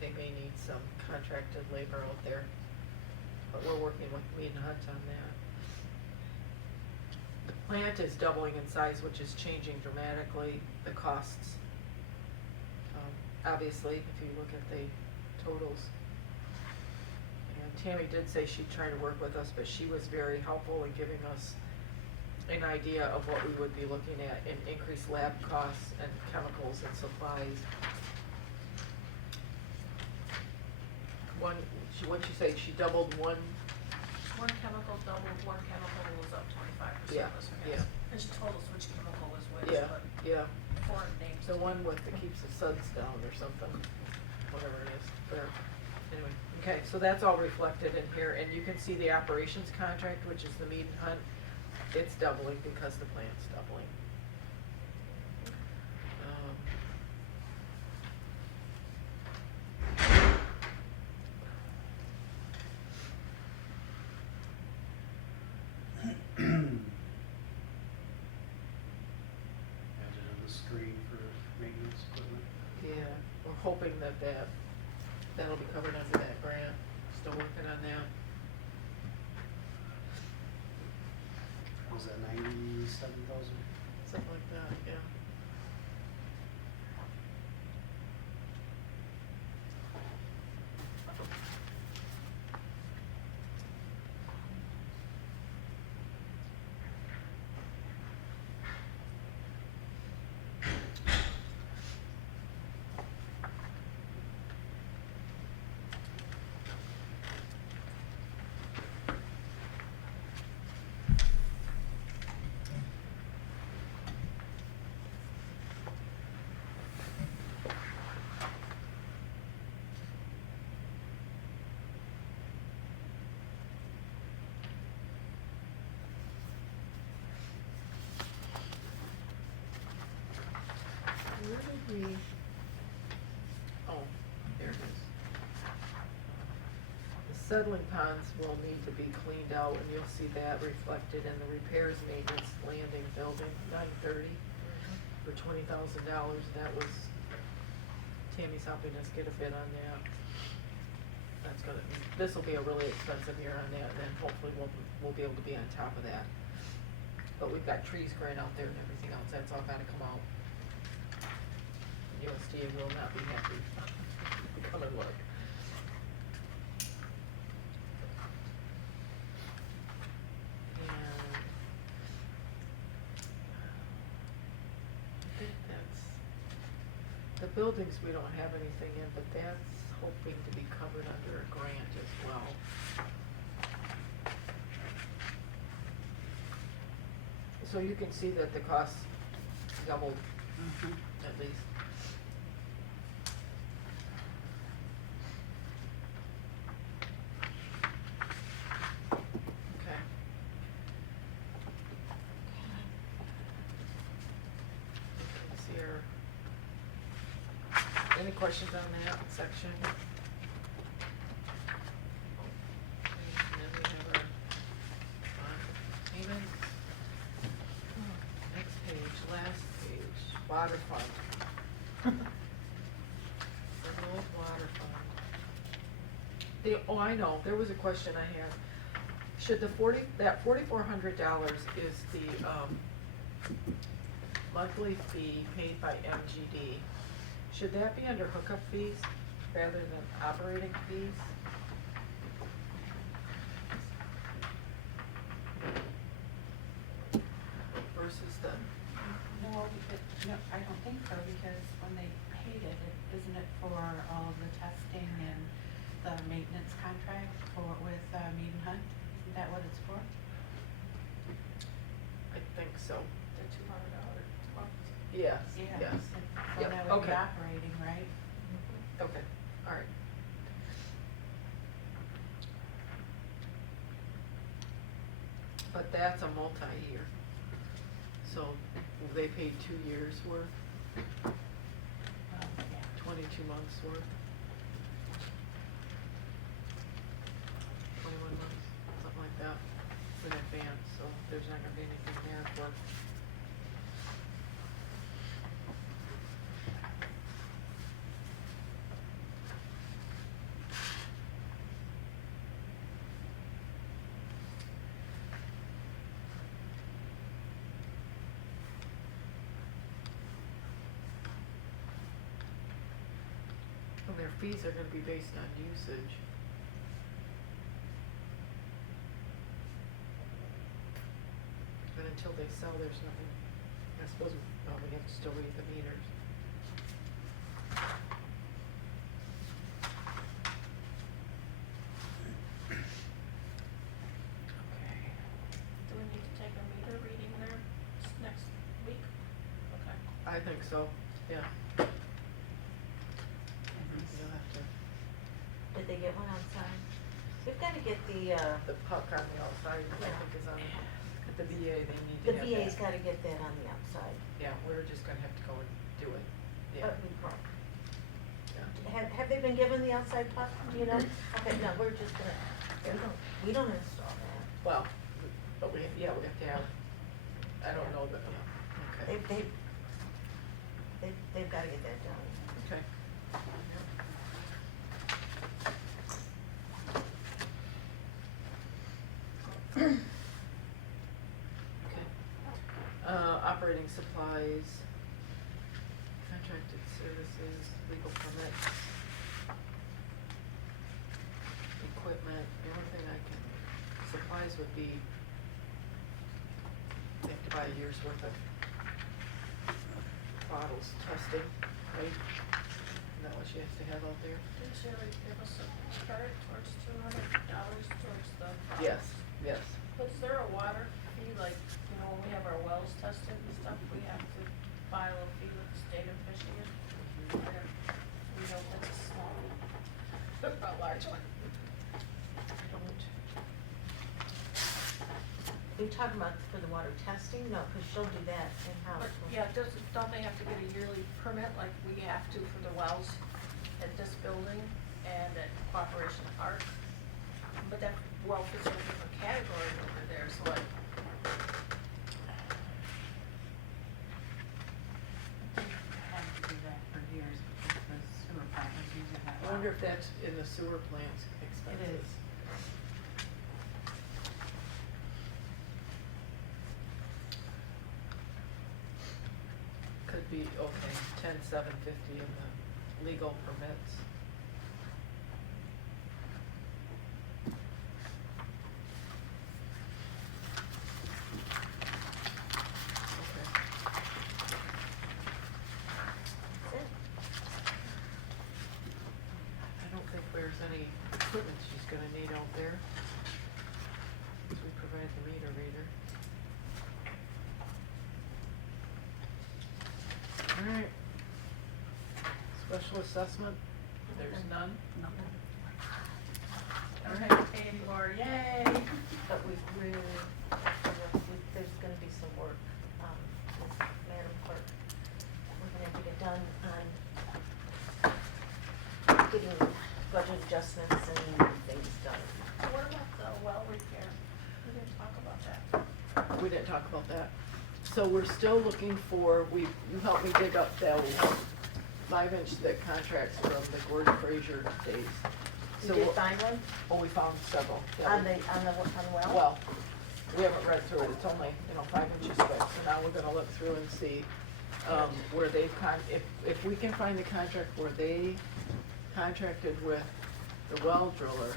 they may need some contracted labor out there. But we're working with Mead and Hunt on that. The plant is doubling in size, which is changing dramatically the costs. Obviously, if you look at the totals. And Tammy did say she'd try to work with us, but she was very helpful in giving us an idea of what we would be looking at in increased lab costs and chemicals and supplies. What'd you say, she doubled one? One chemical doubled, one chemical was up 25%. Yeah, was her yeah. guess. And she told us which chemical was which, Yeah, but yeah. foreign names. The one with that keeps the suds down or something, whatever it is, there. Anyway, okay, so that's all reflected in here, and you can see the operations contract, which is the Mead and Hunt, it's doubling because the plant's doubling. Added on the screen for maintenance equipment. Yeah, we're hoping that'll be covered under that grant, still working on that. Was that 97,000? Something like that, yeah. Where did we? Oh, there it is. The settling ponds will need to be cleaned out, and you'll see that reflected in the repairs maintenance landing building, 930 for $20,000. That was, Tammy's helping us get a bid on that. That's gonna, this will be a really expensive year on that, and then hopefully we'll be able to be on top of that. But we've got trees growing out there and everything else, that's all gotta come out. USDA will not be happy. Come and look. And I think that's, the buildings we don't have anything in, but that's hoping to be covered under a grant as well. So you can see that the cost doubled, at least. Okay. Let's see here. Any questions on that section? And then we have our payments. Next page, last page, water fund. The old water fund. Oh, I know, there was a question I had. Should the that $4,400 is the, monthly fee paid by MGD. Should that be under hookup fees rather than operating fees? Versus the, No, I don't think so, because when they paid it, isn't it for all of the testing and the maintenance contract with Mead and Hunt? Isn't that what it's for? I think so. The $200 month. Yes, yes. So Yep, that would be okay. operating, right? Okay, all right. But that's a multi-year. So they paid 2 years worth, 22 months worth. 21 months, something like that, in advance, so there's not gonna be anything there for. And their fees are gonna be based on usage. And until they sell, there's nothing, I suppose, well, we have to still read the meters. Okay. Do we need to take a meter reading there next week? Okay. I think so, yeah. You'll have to, Did they get one outside? We've gotta get the puck on the outside, I think is on, at the VA, they need to the have that. VA's gotta get that on the outside. Yeah, we're just gonna have to go and do it, yeah, We can't. yeah. Have they been given the outside puck, do you know? Okay, no, we're just gonna, we don't install that. Well, but we, yeah, we have to have, I don't know, but, yeah, okay. They've gotta get that done. Okay. Okay. Operating supplies, contracted services, legal permits, equipment, the only thing I can, supplies would be, they have to buy a year's worth of bottles tested, right? Isn't that what she has to have out there? Did Sherry give us a credit towards $200 towards the bottles? Yes, yes. Was there a water fee, like, you know, when we have our wells tested and stuff, we have to file a fee with the state of Michigan? I don't, we know if it's a small, a large one. I don't. Are you talking about for the water testing? No, cause she'll do that in-house. But, yeah, don't they have to get a yearly permit like we have to for the wells at this building and at Cooperation Park? But that well fits in a different category over there, so I Had to do that for years because the sewer plant was using that. I wonder if that's in the sewer plant's expenses. It is. Could be, okay, 10,750 in the legal permits. Okay. I don't think there's any equipment she's gonna need out there. 'Cause we provide the meter reader. Alright. Special assessment, there's none. Don't have to pay anymore, yay! But we've really, there's gonna be some work, Madam Clerk. We're gonna have to get done on getting budget adjustments and things done. What about the well repair? We didn't talk about that. We didn't talk about that. So we're still looking for, you helped me dig up those 5-inch thick contracts from the Gordon Fraser days. You So did we're- find one? Oh, we found several. yeah. On the well? Well, we haven't read through it, it's only, 5 inches thick, so now we're gonna look through and see, where they've if we can find the contract where they contracted with the well driller,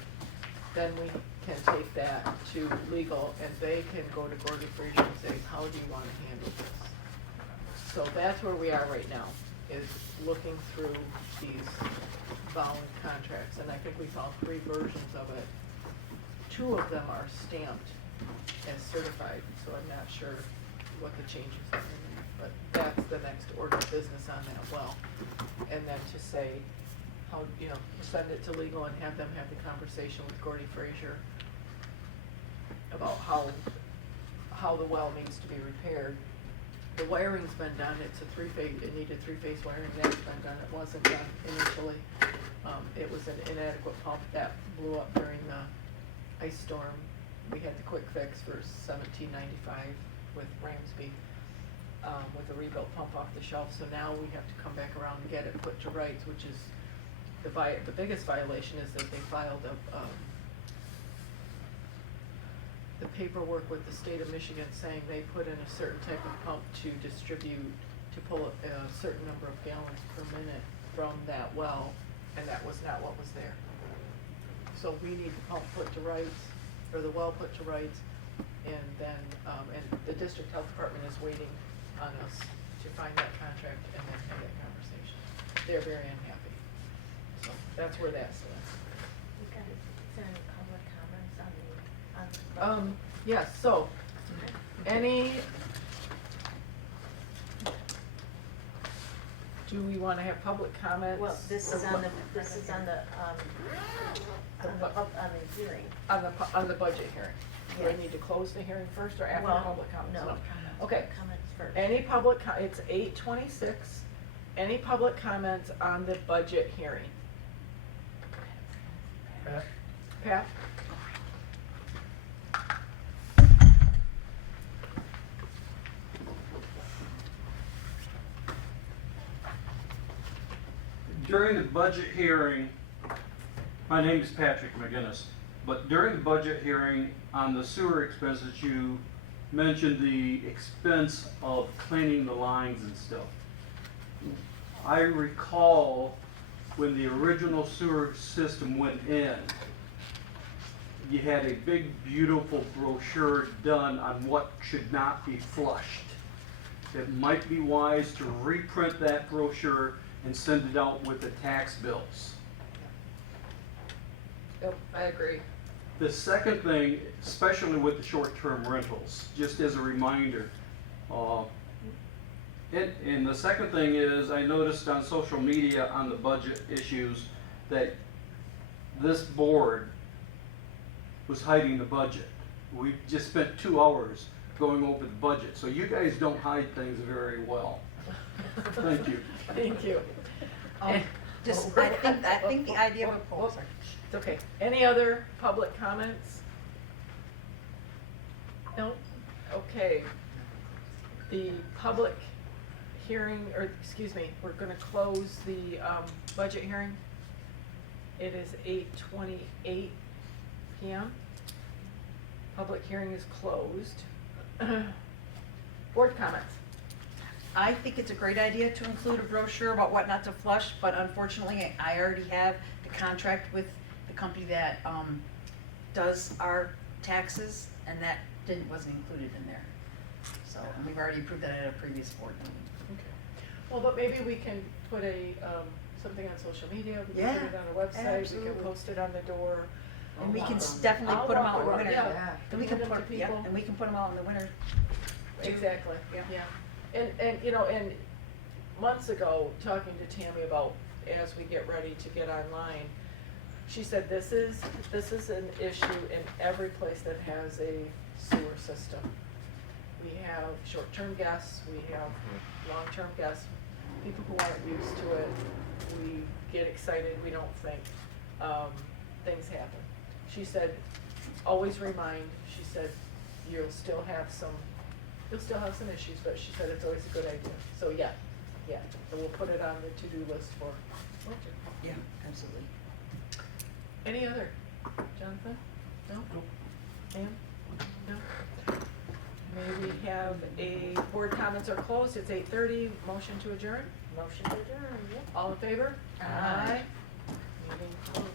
then we can take that to legal and they can go to Gordon Fraser and say, how do you wanna handle this? So that's where we are right now, is looking through these bound contracts, and I think we found 3 versions of it. 2 of them are stamped as certified, so I'm not sure what the changes are in there, but that's the next order of business on that well. And then to say, how, send it to legal and have them have the conversation with Gordy Fraser about how the well needs to be repaired. The wiring's been done, it's a 3-phase, it needed 3-phase wiring, that's been done, it wasn't done initially. It was an inadequate pump that blew up during the ice storm. We had the quick fix for $17.95 with Ramsby, with a rebuilt pump off the shelf, so now we have to come back around and get it put to rights, which is the biggest violation is that they filed the paperwork with the state of Michigan saying they put in a certain type of pump to pull a certain number of gallons per minute from that well, and that was not what was there. So we need the pump put to rights, or the well put to rights, and then, and the district health department is waiting on us to find that contract and then have that conversation. They're very unhappy. So that's where that stands. You got it. Is there any public comments on the Yes, so, do we wanna have public comments? Well, this is on the hearing. On the budget hearing. Do I Yes. need to close the hearing first or after Well, public comments? no. Okay. Comments first. Any it's 8:26, any public comments on the budget hearing? Pat? During the budget hearing, my name is Patrick McGinnis, but during the budget hearing on the sewer expenses, you mentioned the expense of cleaning the lines and stuff. I recall when the original sewer system went in, you had a big, beautiful brochure done on what should not be flushed. It might be wise to reprint that brochure and send it out with the tax bills. Yep, I agree. The second thing, especially with the short-term rentals, just as a reminder, and the second thing is, I noticed on social media on the budget issues that this board was hiding the budget. We just spent 2 hours going over the budget, so you guys don't hide things very well. Thank you. Thank you. I think the idea of a, It's okay. Any other public comments? No? Okay. The public hearing, or excuse me, we're gonna close the budget hearing. It is 8:28 PM. Public hearing is closed. Board comments. I think it's a great idea to include a brochure about what not to flush, but unfortunately, I already have the contract with the company that, does our taxes, and that wasn't included in there. So, and we've already approved that at a previous board meeting. Okay. Well, but maybe we can put a, something on social media, we can Yeah, put it on our website, we absolutely. can post it on the door. And we can Awesome. definitely I'll put them walk out in the around, winter. yeah. And we can Hand them put, to yeah, people. and we can put them out in the winter. too. Exactly, Yeah. yeah. And, you know, and months ago, talking to Tammy about, as we get ready to get online, she said this is an issue in every place that has a sewer system. We have short-term guests, we have long-term guests, people who aren't used to it. We get excited, we don't think, things happen. She said, always remind, she said, you'll still have some issues, but she said it's always a good idea. So yeah, so we'll put it on the to-do list for winter. Yeah, absolutely. Any other? Jonathan? No? Pam? No? May we have a, board comments are closed, it's 8:30, motion to adjourn? Motion to adjourn, yep. All in favor? Aye. Meeting closed.